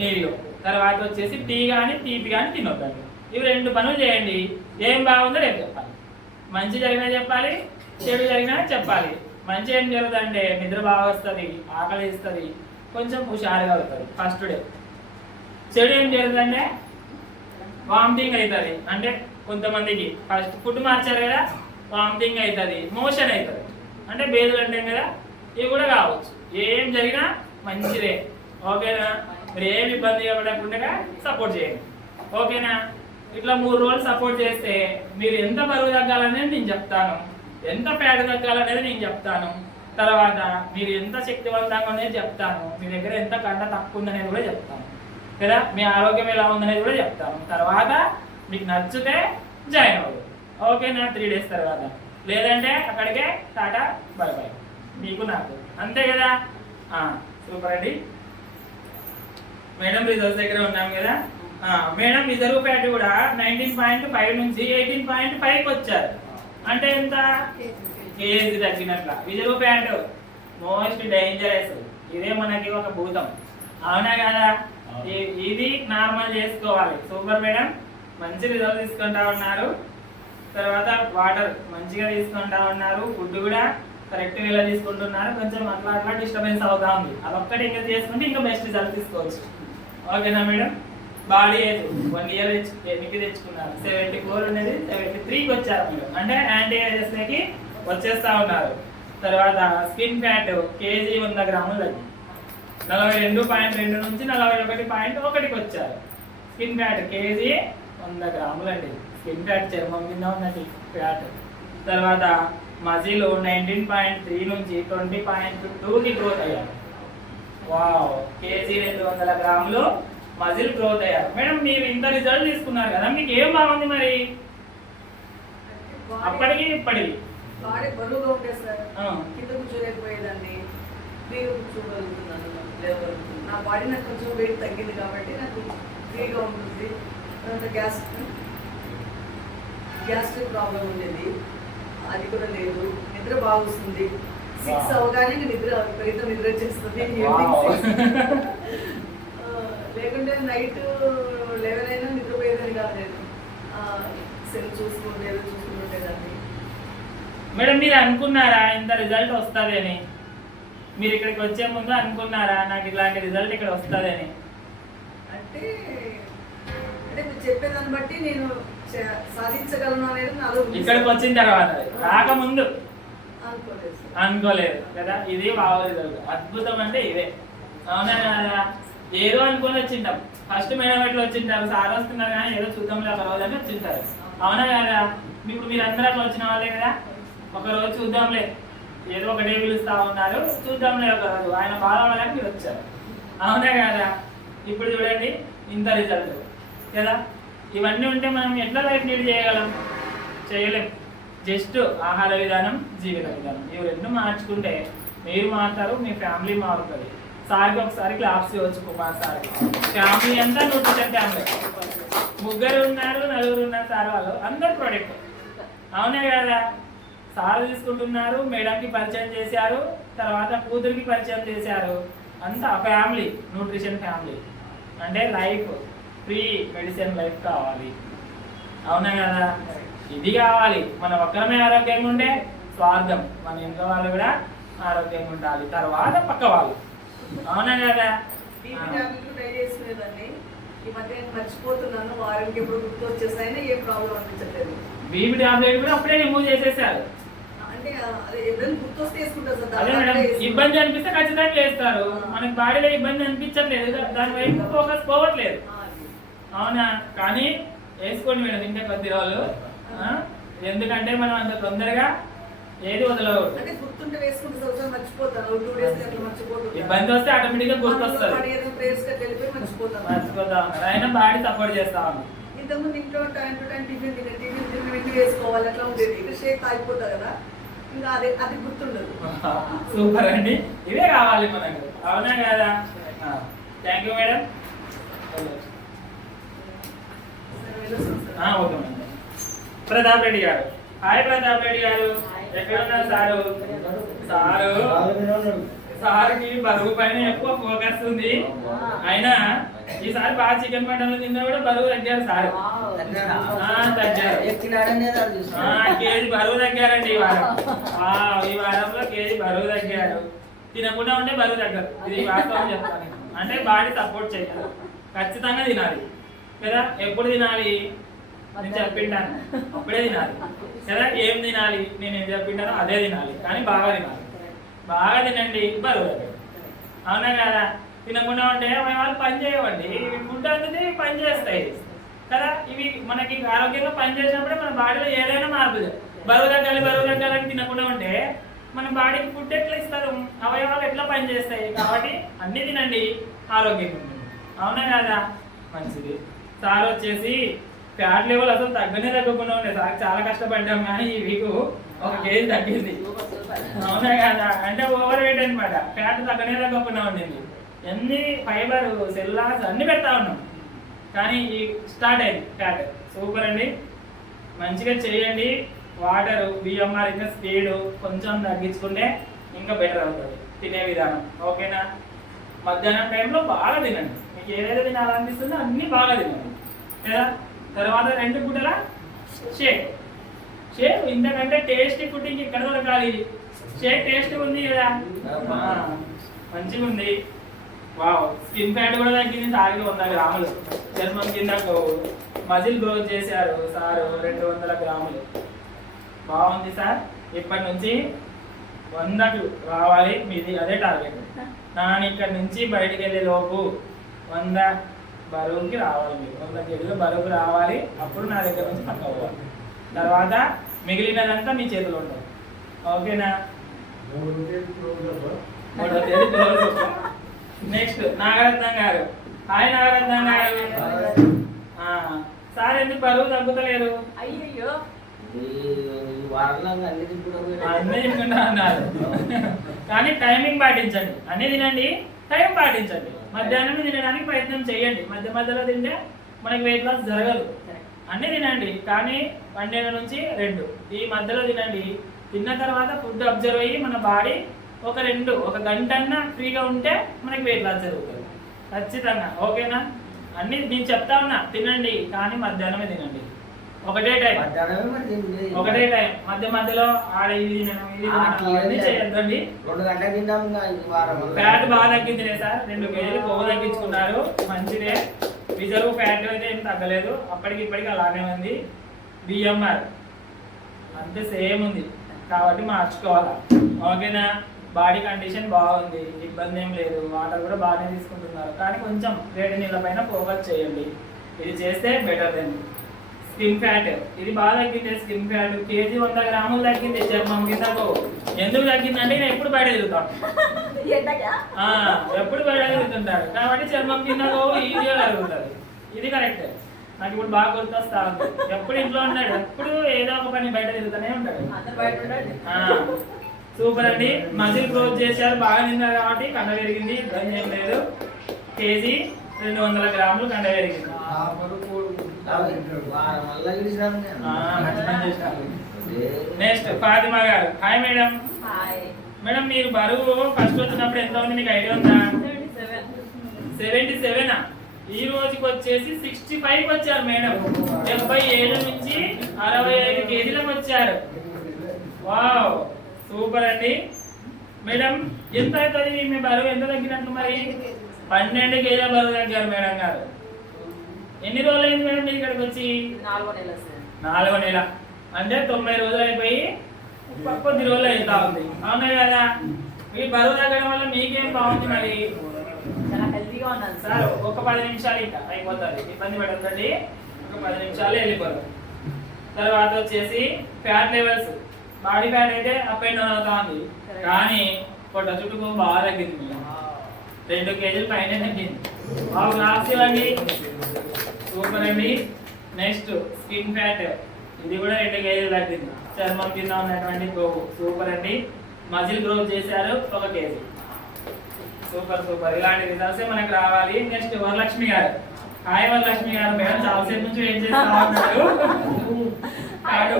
నీళ్ళు. తర్వాత వచ్చేసి టీ కానీ తీపి కానీ తినొద్దండి. ఇవి 2 పనులు చేయండి. ఏం బాగుందో రేపు చెప్పాలి. మంచి జరిగినా చెప్పాలి, చెడు జరిగినా చెప్పాలి. మంచి ఏం జరుగుతుందంటే నిద్ర బాగా వస్తుంది, ఆకలి ఇస్తుంది, కొంచెం హుషారుగా అవుతుంది ఫస్ట్ డే. చెడు ఏం జరుగుతుందంటే వామిటింగ్ అవుతుంది. అంటే కొంతమందికి ఫస్ట్ ఫుడ్ మార్చారు కదా, వామిటింగ్ అవుతుంది, మోషన్ అవుతుంది. అంటే బేదులు అంటాం కదా, ఇవి కూడా కావచ్చు. ఏం జరిగినా మంచిదే. ఓకేనా? మీరు ఏమి ఇబ్బంది పడకుండా సపోర్ట్ చేయండి. ఓకేనా? ఇట్లా 3 రోజులు సపోర్ట్ చేస్తే మీరు ఎంత బరువు తగ్గాలనేది నేను చెప్తాను, ఎంత ఫ్యాట్ తగ్గాలనేది నేను చెప్తాను. తర్వాత మీరు ఎంత శక్తివంతంగా అనేది చెప్తాను, మీ దగ్గర ఎంత కండ తక్కువ ఉందనేది కూడా చెప్తాను కదా, మీ ఆరోగ్యం ఎలా ఉందనేది కూడా చెప్తాను. తర్వాత మీకు నచ్చితే జాయిన్ అవ్వదు. ఓకేనా? 3 డేస్ తర్వాత. లేదంటే అక్కడికే టాటా బై బై మీకు నాకు. అంతే కదా? సూపర్ అండి. మేడం రిజల్ట్స్ దగ్గర ఉన్నాం కదా. మేడం రిజర్వ్ ఫ్యాట్ కూడా 19.5 నుంచి 18.5 వచ్చారు. అంటే ఎంత? కేజీ తగ్గినట్ల. Reserve fat most dangerous. ఇదే మనకి ఒక భూతం. అవునా కదా? ఇది నార్మల్ చేసుకోవాలి. సూపర్ మేడం, మంచి రిజల్ట్ తీసుకుంటా ఉన్నారు. తర్వాత వాటర్ మంచిగా తీసుకుంటా ఉన్నారు. ఫుడ్ కూడా కరెక్ట్ వేలా తీసుకుంటున్నారు. కొంచెం అట్లా డిస్టర్బెన్స్ అవుతా ఉంది. అదొక్కటి ఇంకా చేసుకుంటే ఇంకా బెస్ట్ రిజల్ట్ తీసుకోవచ్చు. ఓకేనా మేడం? బాడీ ఏజ్ 1 ఇయర్ ఎన్నికి తెచ్చుకున్నారు. 74 అనేది 73కి వచ్చారు మీరు. అంటే యాంటీ ఏజెస్కి వచ్చేస్తా ఉన్నారు. తర్వాత స్కిన్ ఫ్యాట్ కేజీ 100 గ్రాములు తగ్గి 42.2 నుంచి 41.1కి వచ్చారు. స్కిన్ ఫ్యాట్ కేజీ 100 గ్రాములు అండి. స్కిన్ ఫ్యాట్ చర్మం కింద ఉన్నది ఫ్యాట్. తర్వాత మజిల్ 19.3 నుంచి 20.2కి గ్రోత్ అయ్యారు. వావ్, కేజీ 200 గ్రాములు మజిల్ గ్రోత్ అయ్యారు. మేడం మీరు ఇంత రిజల్ట్ తీసుకున్నారు కదా, మీకు ఏం బాగుంది మరి అప్పటికి ఇప్పటికి? బాడీ బరువుగా ఉంటే సార్, కింద కూర్చోలేకపోయేదాన్ని, ఫ్రీగా కూర్చోగలుగుతున్నాను, లేవగలుగుతున్నాను. నా బాడీ నాకు కొంచెం వెయిట్ తగ్గింది కాబట్టి నాకు ఫ్రీగా ఉంటుంది. గ్యాస్ట్రిక్ ప్రాబ్లం ఉండేది, అది కూడా లేదు. నిద్ర బాగా వస్తుంది. 6 అవగానే నిద్ర విపరీతం నిద్ర వచ్చేస్తుంది. లేకుంటే నైట్ 11 అయినా నిద్రపోయేదని కాదు. నేను సెల్ చూసుకుంటుండేదాన్ని. మేడం మీరు అనుకున్నారా ఇంత రిజల్ట్ వస్తుంది అని? మీరు ఇక్కడికి వచ్చే ముందు అనుకున్నారా నాకు ఇలాంటి రిజల్ట్ ఇక్కడ వస్తుంది అని? అంటే మీరు చెప్పేదాన్ని బట్టి నేను సాధించగలను అనేది నాలో. ఇక్కడికి వచ్చిన తర్వాత రాకముందు అనుకోలేదు కదా. ఇది వావ్ రిజల్ట్. అద్భుతం అంటే ఇదే. అవునా కదా? ఏదో అనుకొని వచ్చింటాం. ఫస్ట్ మేడం ఎట్లా వచ్చింటారు, సార్ వస్తున్నారు కానీ ఏదో చూద్దాంలే ఒక రోజు అని వచ్చింటారు. అవునా కదా? ఇప్పుడు మీరు అందరూ అట్లా వచ్చిన వాళ్ళే కదా. ఒక రోజు చూద్దాంలే, ఏదో ఒక డే పిలుస్తా ఉన్నారు, చూద్దాంలే ఒక రోజు, ఆయన బాధపడాలని మీరు వచ్చారు. అవునా కదా? ఇప్పుడు చూడండి ఇంత రిజల్ట్ కదా. ఇవన్నీ ఉంటే మనం ఎట్లా లైఫ్ లీడ్ చేయగలం? చేయలేం. జస్ట్ ఆహార విధానం, జీవిత విధానం, ఇవి 2 మార్చుకుంటే మీరు మారుతారు, మీ ఫ్యామిలీ మారుతుంది. సార్కి ఒకసారి క్లాప్స్ ఇవ్వచ్చు, కుమార్ సార్కి. ఫ్యామిలీ అంతా న్యూట్రిషన్ ఫ్యామిలీ. 3 ఉన్నారు, 4 ఉన్నారు సార్, వాళ్ళు అందరు ప్రోడక్ట్. అవునే కదా? సార్ తీసుకుంటున్నారు, మేడంకి పరిచయం చేశారు, తర్వాత కూతురికి పరిచయం చేశారు. అంతా ఫ్యామిలీ, న్యూట్రిషన్ ఫ్యామిలీ. అంటే లైఫ్ ఫ్రీ మెడిసిన్ లైఫ్ కావాలి. అవునా కదా? ఇది కావాలి. మన ఒక్కరమే ఆరోగ్యంగా ఉంటే స్వార్థం, మన ఇంట్లో వాళ్ళు కూడా ఆరోగ్యంగా ఉండాలి, తర్వాత పక్క వాళ్ళు. అవునా కదా? ట్రై చేసుకునేదాన్ని. ఈ మధ్య నేను మర్చిపోతున్నాను, వారానికి ఎప్పుడు గుర్తు వచ్చేసాయని ఏం ప్రాబ్లం అనిపించట్లేదు. బీపీ టాబ్లెట్ కూడా అప్పుడే రిమూవ్ చేసేసారు. అంటే అదే ఎప్పుడైనా గుర్తొస్తే వేసుకుంటారు సార్. అదే మేడం, ఇబ్బంది అనిపిస్తే ఖచ్చితంగా చేస్తారు. మనకి బాడీలో ఇబ్బంది అనిపించట్లేదు, దాని వైపు ఫోకస్ పోవట్లేదు. అవునా? కానీ వేసుకోండి మేడం ఇంకా కొద్ది రోజులు. ఎందుకంటే మనం అంత తొందరగా ఏది వదలకూడదు. అంటే గుర్తుంటే వేసుకుంటే సార్ మర్చిపోతాను. 2 days అట్లా మర్చిపోతాను. ఇబ్బంది వస్తే ఆటోమేటిక్ గా గుర్తొస్తుంది. మర్చిపోతాం. అయినా బాడీ సపోర్ట్ చేస్తాం. ఇంతకుముందు ఇంట్లో టైం టు టైం టిఫిన్ తిని వేసుకోవాలి, అట్లా ఉండేది. ఇక్కడ షేక్ తాగిపోతారు కదా, ఇంకా అది గుర్తుండదు. సూపర్ అండి, ఇవే కావాలి మనకు. అవునా కదా? Thank you madam. Okay madam. Pratap Reddy గారు, హాయ్ ప్రతాప్ రెడ్డి గారు, ఎక్కడ ఉన్నారు సారు? సార్కి బరువు పైన ఎక్కువ ఫోకస్ ఉంది. అయినా ఈసారి బాగా చికెన్ మటన్లు తిన్నా కూడా బరువు తగ్గారు సార్. తగ్గారు, కేజీ బరువు తగ్గారండి ఈ వారం. ఈ వారంలో కేజీ బరువు తగ్గారు. తినకుండా ఉంటే బరువు తగ్గరు, ఇది వాస్తవం చెప్తాను. అంటే బాడీ సపోర్ట్ చేయాలి, ఖచ్చితంగా తినాలి కదా. ఎప్పుడు తినాలి నేను చెప్పింటాను, అప్పుడే తినాలి కదా. ఏం తినాలి నేను ఏం చెప్పింటానో అదే తినాలి, కానీ బాగా తినాలి. బాగా తినండి, బరువు తగ్గదు. అవునా కదా? తినకుండా ఉంటే వాళ్ళు పని చేయవండి. ఫుడ్ అనేది పని చేస్తాయి కదా. ఇవి మనకి ఆరోగ్యంగా పని చేసినప్పుడే మన బాడీలో ఏదైనా మార్పు. బరువు తగ్గాలని తినకుండా ఉంటే మన బాడీకి ఫుడ్ ఎట్లా ఇస్తారు, అవయవాలు ఎట్లా పని చేస్తాయి. కాబట్టి అన్ని తినండి, ఆరోగ్యంగా ఉంటుంది. అవునా కదా? మంచిది. సార్ వచ్చేసి ఫ్యాట్ లెవెల్ అసలు తగ్గకుండా ఉండే. సార్ చాలా కష్టపడ్డాం, కానీ ఈ వీక్ 1 kg తగ్గింది. అవునా కదా? అంటే ఓవర్ వెయిట్ అనమాట. ఫ్యాట్ తగ్గకుండా ఉండింది. ఎన్ని ఫైబర్ సెల్లాస్ అన్ని పెడతా ఉన్నాం, కానీ ఈ స్టార్ట్ అయింది ఫ్యాట్. సూపర్ అండి, మంచిగా చేయండి. వాటర్, బిఎంఆర్ ఇంకా స్పీడ్ కొంచెం తగ్గించుకుంటే ఇంకా బెటర్ అవుతుంది తినే విధానం. ఓకేనా? మధ్యాహ్నం టైంలో బాగా తినండి, మీకు ఏదైతే తినాలనిపిస్తుందో అన్నీ బాగా తినండి కదా. తర్వాత 2 పూటల షేక్. షేక్ ఇంతకంటే టేస్టీ ఫుడ్ ఇంక ఇక్కడ దొరకాలి. షేక్ టేస్ట్ ఉంది కదా, మంచిగా ఉంది. వావ్, స్కిన్ ఫ్యాట్ కూడా తగ్గింది సార్కి 100 గ్రాములు. చర్మం కింద మజిల్ గ్రోత్ చేశారు సారు 200 గ్రాములు. బాగుంది సార్. ఇప్పటి నుంచి 100కు రావాలి, మీది అదే టార్గెట్. నాన్న ఇక్కడ నుంచి బయటికి వెళ్ళే లోపు 100 బరువుకి రావాలి. మీరు 100 kg బరువుకి రావాలి. అప్పుడు నా దగ్గర నుంచి పక్క పోవాలి. తర్వాత మిగిలినదంతా మీ చేతిలో ఉంటుంది. ఓకేనా? 3వ తేదీ క్లోజ్. నెక్స్ట్ నాగరత్నం గారు, హాయ్ నాగరత్నం గారు. సార్ ఎందుకు బరువు తగ్గుతలేరు? అయ్యో అన్నీ తినుకుంటా అన్నారు. కానీ టైమింగ్ పాటించండి, అన్నీ తినండి, టైం పాటించండి. మధ్యాహ్నం తినడానికి ప్రయత్నం చేయండి. మధ్యలో తింటే మనకి వెయిట్ లాస్ జరగదు. అన్నీ తినండి, కానీ 12 నుంచి 2 ఈ మధ్యలో తినండి. తిన్న తర్వాత ఫుడ్ అబ్జర్వ్ అయ్యి మన బాడీ ఒక గంటన్నా ఫ్రీగా ఉంటే మనకి వెయిట్ లాస్ జరుగుతుంది ఖచ్చితంగా. ఓకేనా? అన్నీ నేను చెప్తా ఉన్నా, తినండి, కానీ మధ్యాహ్నమే తినండి. ఒకటే టైం. మధ్యలో ఆడ ఇది తినడం చేయొద్దండి. ఫ్యాట్ బాగా తగ్గిందిలే సార్, 2 kg కొవ్వు తగ్గించుకున్నారు, మంచిదే. రిజర్వ్ ఫ్యాట్ అయితే ఏం తగ్గలేదు, ఇప్పటికి అలానే ఉంది. బిఎంఆర్ అంతే సేమ్ ఉంది, కాబట్టి మార్చుకోవాలా. ఓకేనా? బాడీ కండిషన్ బాగుంది, ఇబ్బంది ఏం లేదు. వాటర్ కూడా బాగానే తీసుకుంటున్నారు, కానీ కొంచెం వేడి నీళ్ళ పైన ఫోకస్ చేయండి. ఇది చేస్తే బెటర్ దెన్. స్కిన్ ఫ్యాట్ ఇది బాగా తగ్గింది. స్కిన్ ఫ్యాట్ కేజీ 100 గ్రాములు తగ్గింది చర్మం కిందకు. ఎందుకు తగ్గిందంటే నేను ఎప్పుడు బయట తిరుగుతాను, ఎప్పుడు బయట తిరుగుతుంటారు, కాబట్టి చర్మం కిందకు ఈజీగా తగ్గుతుంది. ఇది కరెక్ట్. నాకు ఇప్పుడు బాగా గుర్తొస్తా ఉంది. ఎప్పుడు ఇంట్లో ఉన్నాడు, ఎప్పుడు ఏదో ఒక పని బయట తిరుగుతూనే ఉంటాడు. సూపర్ అండి. మజిల్ గ్రోత్ చేశారు, బాగా తిన్నారు కాబట్టి కండ పెరిగింది, ఇబ్బంది ఏం లేదు. కేజీ 200 గ్రాములు కండ పెరిగింది. నెక్స్ట్ ఫాతిమా గారు, హాయ్ మేడం. మేడం మీరు బరువు ఫస్ట్ వచ్చినప్పుడు ఎంత ఉంది మీకు ఐడియా ఉందా? 77. ఈ రోజుకి వచ్చేసి 65 వచ్చారు మేడం. 77 నుంచి 65 kgలకు వచ్చారు. వావ్, సూపర్ అండి. మేడం ఎంత అవుతుంది మీ బరువు, ఎంత తగ్గినట్లు మరి? 12 kg బరువు తగ్గారు మేడం గారు. ఎన్ని రోజులు అయింది మేడం మీరు ఇక్కడికి వచ్చి? 4వ నెల సార్. 4వ నెల అంటే 90 రోజులు అయిపోయి కొద్ది రోజులు అవుతా ఉంది. అవునా కదా? మీ బరువు తగ్గడం వల్ల మీకేం బాగుంది మరి? చాలా హెల్తీగా ఉన్నాను సార్ సార్. ఒక 10 నిమిషాలు ఇంకా అయిపోతుంది, ఇబ్బంది పడద్దండి. ఒక 10 నిమిషాలు వెళ్ళిపోతాం. తర్వాత వచ్చేసి ఫ్యాట్ లెవెల్స్, బాడీ ఫ్యాట్ అయితే అప్ అండ్ డౌన్ అవుతా ఉంది, కానీ పొట్ట చుట్టూ బాగా తగ్గింది. 2 కేజీలు పైన తగ్గింది. బాగా గ్రాఫ్స్ ఇవ్వండి, సూపర్ అండి. నెక్స్ట్ స్కిన్ ఫ్యాట్, ఇది కూడా 2 కేజీలు తగ్గింది. చర్మం కింద ఉన్నటువంటి కొవ్వు, సూపర్ అండి. మజిల్ గ్రోత్ చేశారు 1 కేజీ, సూపర్ సూపర్. ఇలాంటి రిజల్ట్స్ మనకు రావాలి. నెక్స్ట్ వరలక్ష్మి గారు. హాయ్ వరలక్ష్మి గారు, మేడం చాలాసేపు నుంచి వెయిట్ చేస్తా ఉన్నారు. కార్డు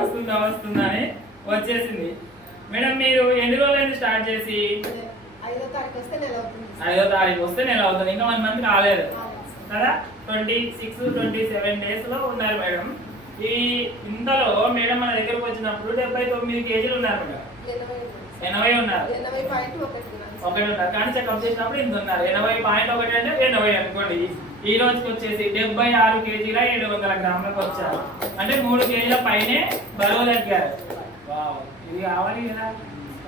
వస్తుందని వచ్చేసింది. మేడం మీరు ఎన్ని రోజులైంది స్టార్ట్ చేసి? 5వ తారీఖు వస్తే నెల అవుతుంది. 5వ తారీఖు వస్తే నెల అవుతుంది, ఇంకా 1 మంత్ కాలేదు కదా. 26-27 డేస్ లో ఉన్నారు మేడం. ఈ ఇంతలో మేడం మన దగ్గరకు వచ్చినప్పుడు 79 కేజీలు ఉన్నారు మేడం. 80 ఉన్నారు, 80.1 ఒకటి ఉన్నారు. కానీ చెకప్ చేసినప్పుడు ఇంత ఉన్నారు. 80.1 అంటే 80 అనుకోండి. ఈ రోజుకి వచ్చేసి 76 కేజీల 700 గ్రాములకు వచ్చారు. అంటే 3 కేజీల పైనే బరువు తగ్గారు. వావ్, ఇది కావాలి కదా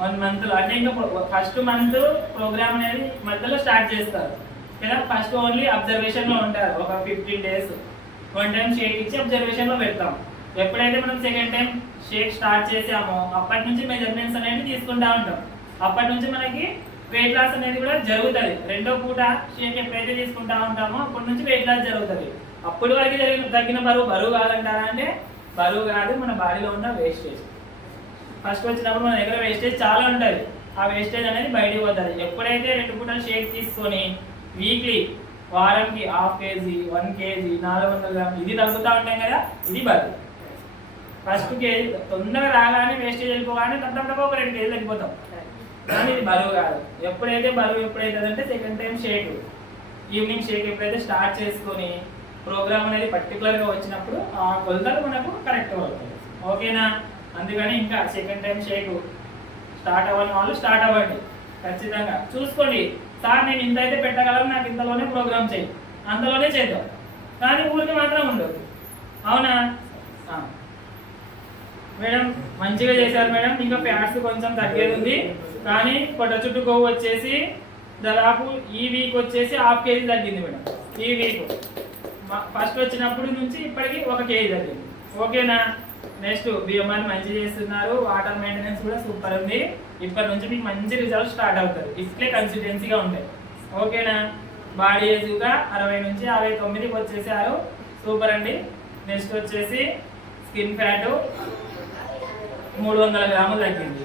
1 మంత్ లో. అంటే ఇంకా ఫస్ట్ మంత్ ప్రోగ్రామ్ అనేది మధ్యలో స్టార్ట్ చేస్తారు కదా. ఫస్ట్ ఓన్లీ అబ్జర్వేషన్ లో ఉంటారు ఒక 15 డేస్. 1 టైం షేక్ ఇచ్చి అబ్జర్వేషన్ లో పెడతాం. ఎప్పుడైతే మనం సెకండ్ టైం షేక్ స్టార్ట్ చేసామో అప్పటి నుంచి మెజర్మెంట్స్ అనేది తీసుకుంటా ఉంటాం. అప్పటి నుంచి మనకి వెయిట్ లాస్ అనేది కూడా జరుగుతుంది. 2వ పూట షేక్ ఎప్పుడైతే తీసుకుంటా ఉంటామో అప్పటి నుంచి వెయిట్ లాస్ జరుగుతుంది. అప్పటి వరకు తగ్గిన బరువు కాదంటారా అంటే బరువు కాదు, మన బాడీలో ఉన్న వేస్టేజ్. ఫస్ట్ వచ్చినప్పుడు మన దగ్గర వేస్టేజ్ చాలా ఉంటుంది. ఆ వేస్టేజ్ అనేది బయటికి పోతుంది. ఎప్పుడైతే 2 పూటలు షేక్ తీసుకొని వీక్లీ వారంకి 1/2 కేజీ 1 కేజీ 400 గ్రాములు ఇది తగ్గుతూ ఉంటాం కదా, ఇది బరువు. ఫస్ట్ కేజీ తొందరగా రాగానే వేస్టేజ్ వెళ్ళిపోగానే తప్పకుండా ఒక 2 కేజీలు తగ్గిపోతాం, కానీ ఇది బరువు కాదు. ఎప్పుడైతే బరువు ఎప్పుడైతుందంటే second time shake, evening shake ఎప్పుడైతే స్టార్ట్ చేసుకొని ప్రోగ్రామ్ అనేది పర్టికులర్గా వచ్చినప్పుడు ఆ కొలతలు మనకు కరెక్ట్ అవుతుంది. ఓకేనా? అందుకని ఇంకా సెకండ్ టైం షేక్ స్టార్ట్ అవ్వని వాళ్ళు స్టార్ట్ అవ్వండి. ఖచ్చితంగా చూసుకోండి, సార్ నేను ఇంత అయితే పెట్టగలను, నాకు ఇంతలోనే ప్రోగ్రామ్ చేయి, అంతలోనే చేద్దాం, కానీ ఊరికి మాత్రం ఉండదు. అవునా మేడం? మంచిగా చేశారు మేడం. ఇంకా ఫ్యాట్స్ కొంచెం తగ్గేది ఉంది, కానీ పొట్ట చుట్టూ కొవ్వు వచ్చేసి దాదాపు ఈ వీక్ వచ్చేసి 1/2 కేజీ తగ్గింది మేడం. ఈ వీక్ ఫస్ట్ వచ్చినప్పుడు నుంచి ఇప్పటికి 1 కేజీ తగ్గింది. ఓకేనా? నెక్స్ట్ బిఎంఆర్ మంచి చేస్తున్నారు, వాటర్ మెయింటెనెన్స్ కూడా సూపర్ ఉంది. ఇప్పటి నుంచి మీకు మంచి రిజల్ట్ స్టార్ట్ అవుతుంది. ఇట్లే కన్సిస్టెన్సీగా ఉంటాయి. ఓకేనా? బాడీ ఏజ్గా 60 నుంచి 59కి వచ్చేసారు, సూపర్ అండి. నెక్స్ట్ వచ్చేసి స్కిన్ ఫ్యాట్ 300 గ్రాములు తగ్గింది.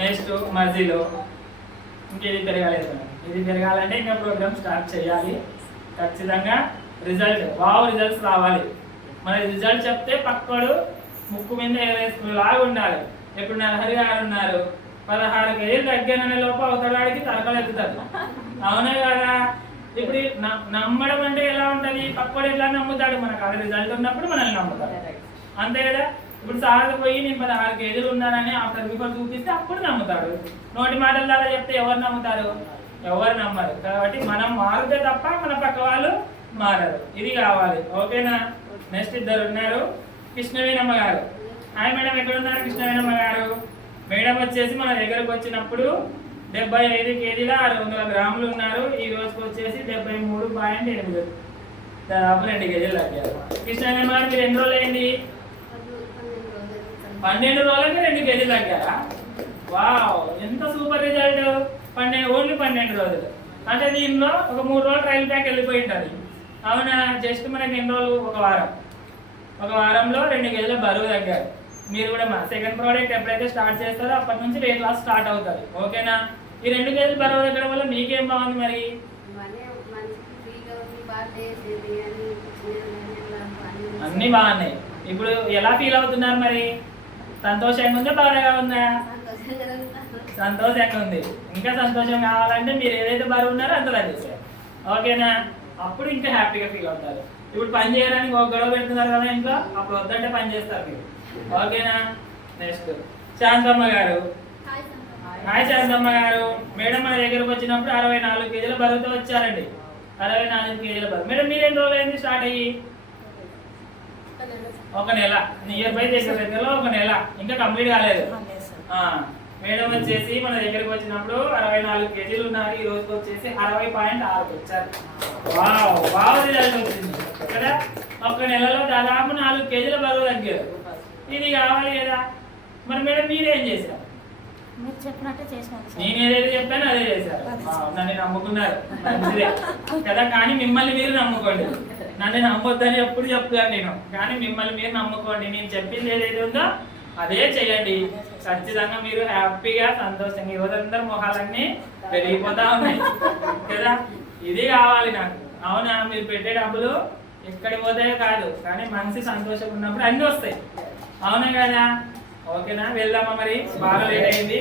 నెక్స్ట్ మజిల్, ఇంకేది పెరగాలేదు. ఇది పెరగాలంటే ఇంకా ప్రోగ్రామ్ స్టార్ట్ చేయాలి. ఖచ్చితంగా రిజల్ట్ రిజల్ట్స్ రావాలి. మన రిజల్ట్ చెప్తే పక్కడు ముక్కు మీద వేసుకునేలాగా ఉండాలి. ఇప్పుడు నరహరి గారు ఉన్నారు, 16 కేజీలు తగ్గాననే లోపు అవతలాడికి తలకలు ఎత్తుతారు. అవునా కదా? ఇప్పుడు నమ్మడం అంటే ఎలా ఉంటుంది? పక్కడు ఎట్లా నమ్ముతాడు? మనకు ఆ రిజల్ట్ ఉన్నప్పుడు మనల్ని నమ్ముతాడు, అంతే కదా? ఇప్పుడు సార్ పోయి నేను 16 కేజీలు ఉన్నానని ఆఫ్టర్ బిఫోర్ చూపిస్తే అప్పుడు నమ్ముతాడు. నోటి మాటల ద్వారా చెప్తే ఎవరు నమ్ముతారు? ఎవరు నమ్మరు. కాబట్టి మనం మారితే తప్ప మన పక్క వాళ్ళు మారరు. ఇది కావాలి. ఓకేనా? నెక్స్ట్ ఇద్దరు ఉన్నారు, కృష్ణవేణమ్మ గారు. హాయ్ మేడం, ఎక్కడ ఉన్నారు కృష్ణవేణమ్మ గారు? మేడం వచ్చేసి మన దగ్గరకు వచ్చినప్పుడు 75 కేజీల 600 గ్రాములు ఉన్నారు. ఈ రోజుకి వచ్చేసి 73.8, దాదాపు 2 కేజీలు తగ్గారు. కృష్ణవేణమ్మ గారు మీరు ఎన్ని రోజులు అయింది? 12 రోజులకి 2 కేజీలు తగ్గారా? వావ్, ఎంత సూపర్ రిజల్ట్. ఓన్లీ 12 రోజులు అంటే దీనిలో ఒక 3 రోజులు ట్రయల్ ప్యాక్ వెళ్ళిపోయి ఉంటుంది. అవునా? జస్ట్ మనకి ఎన్ని రోజులు? ఒక వారంలో 2 కేజీల బరువు తగ్గారు. మీరు కూడా మా సెకండ్ ప్రోడక్ట్ ఎప్పుడైతే స్టార్ట్ చేస్తారో అప్పటి నుంచి వెయిట్ లాస్ స్టార్ట్ అవుతుంది. ఓకేనా? ఈ 2 కేజీల బరువు తగ్గడం వల్ల మీకేం బాగుంది మరి? అన్నీ బాగున్నాయి. ఇప్పుడు ఎలా ఫీల్ అవుతున్నారు మరి? సంతోషంగా ఉందా, బాధగా ఉందా? సంతోషంగా ఉంది. ఇంకా సంతోషం కావాలంటే మీరు ఏదైతే బరువు ఉన్నారో అంత తగ్గిస్తారు. ఓకేనా? అప్పుడు ఇంకా హ్యాపీగా ఫీల్ అవుతారు. ఇప్పుడు పని చేయడానికి ఒక గొడవ పెడుతున్నారు కదా ఇంట్లో, అప్పుడు వద్దంటే పని చేస్తారు మీరు. ఓకేనా? నెక్స్ట్ శాంతమ్మ గారు. హాయ్ శాంతమ్మ గారు. మేడం మన దగ్గరకు వచ్చినప్పుడు 64 కేజీల బరువుతో వచ్చారండి. 64 కేజీల బరువు. మేడం మీరు ఎన్ని రోజులు అయింది స్టార్ట్ అయ్యి? ఒక నెల నియర్ బై చేసే దగ్గరలో ఒక నెల ఇంకా కంప్లీట్ కాలేదు. మేడం వచ్చేసి మన దగ్గరికి వచ్చినప్పుడు 64 కేజీలు ఉన్నారు, ఈ రోజుకి వచ్చేసి 60.6 వచ్చారు. వావ్ రిజల్ట్ వచ్చింది కదా. ఒక నెలలో దాదాపు 4 కేజీల బరువు తగ్గారు. ఇది కావాలి కదా. మరి మేడం మీరేం చేశారు? మీరు చెప్పినట్టే చేసినారు. నేను ఏదైతే చెప్పాను అదే చేశారు. నన్ను నమ్ముకున్నారు, మంచిదే కదా. కానీ మిమ్మల్ని మీరు నమ్ముకోండి. నన్ను నమ్మొద్దని ఎప్పుడు చెప్తాను నేను, కానీ మిమ్మల్ని మీరు నమ్ముకోండి. నేను చెప్పింది ఏదైతే ఉందో అదే చేయండి. ఖచ్చితంగా మీరు హ్యాపీగా సంతోషంగా ఈ రోజందరూ మొహాలన్నీ పెరిగిపోతా ఉన్నాయి కదా. ఇది కావాలి నాకు. అవునా, మీరు పెట్టే డబ్బులు ఎక్కడికి పోతాయో కాదు, కానీ మనసు సంతోషంగా ఉన్నప్పుడు అన్నీ వస్తాయి. అవునా కదా. ఓకేనా, వెళ్దామా మరి? బాగా లేట్ అయింది.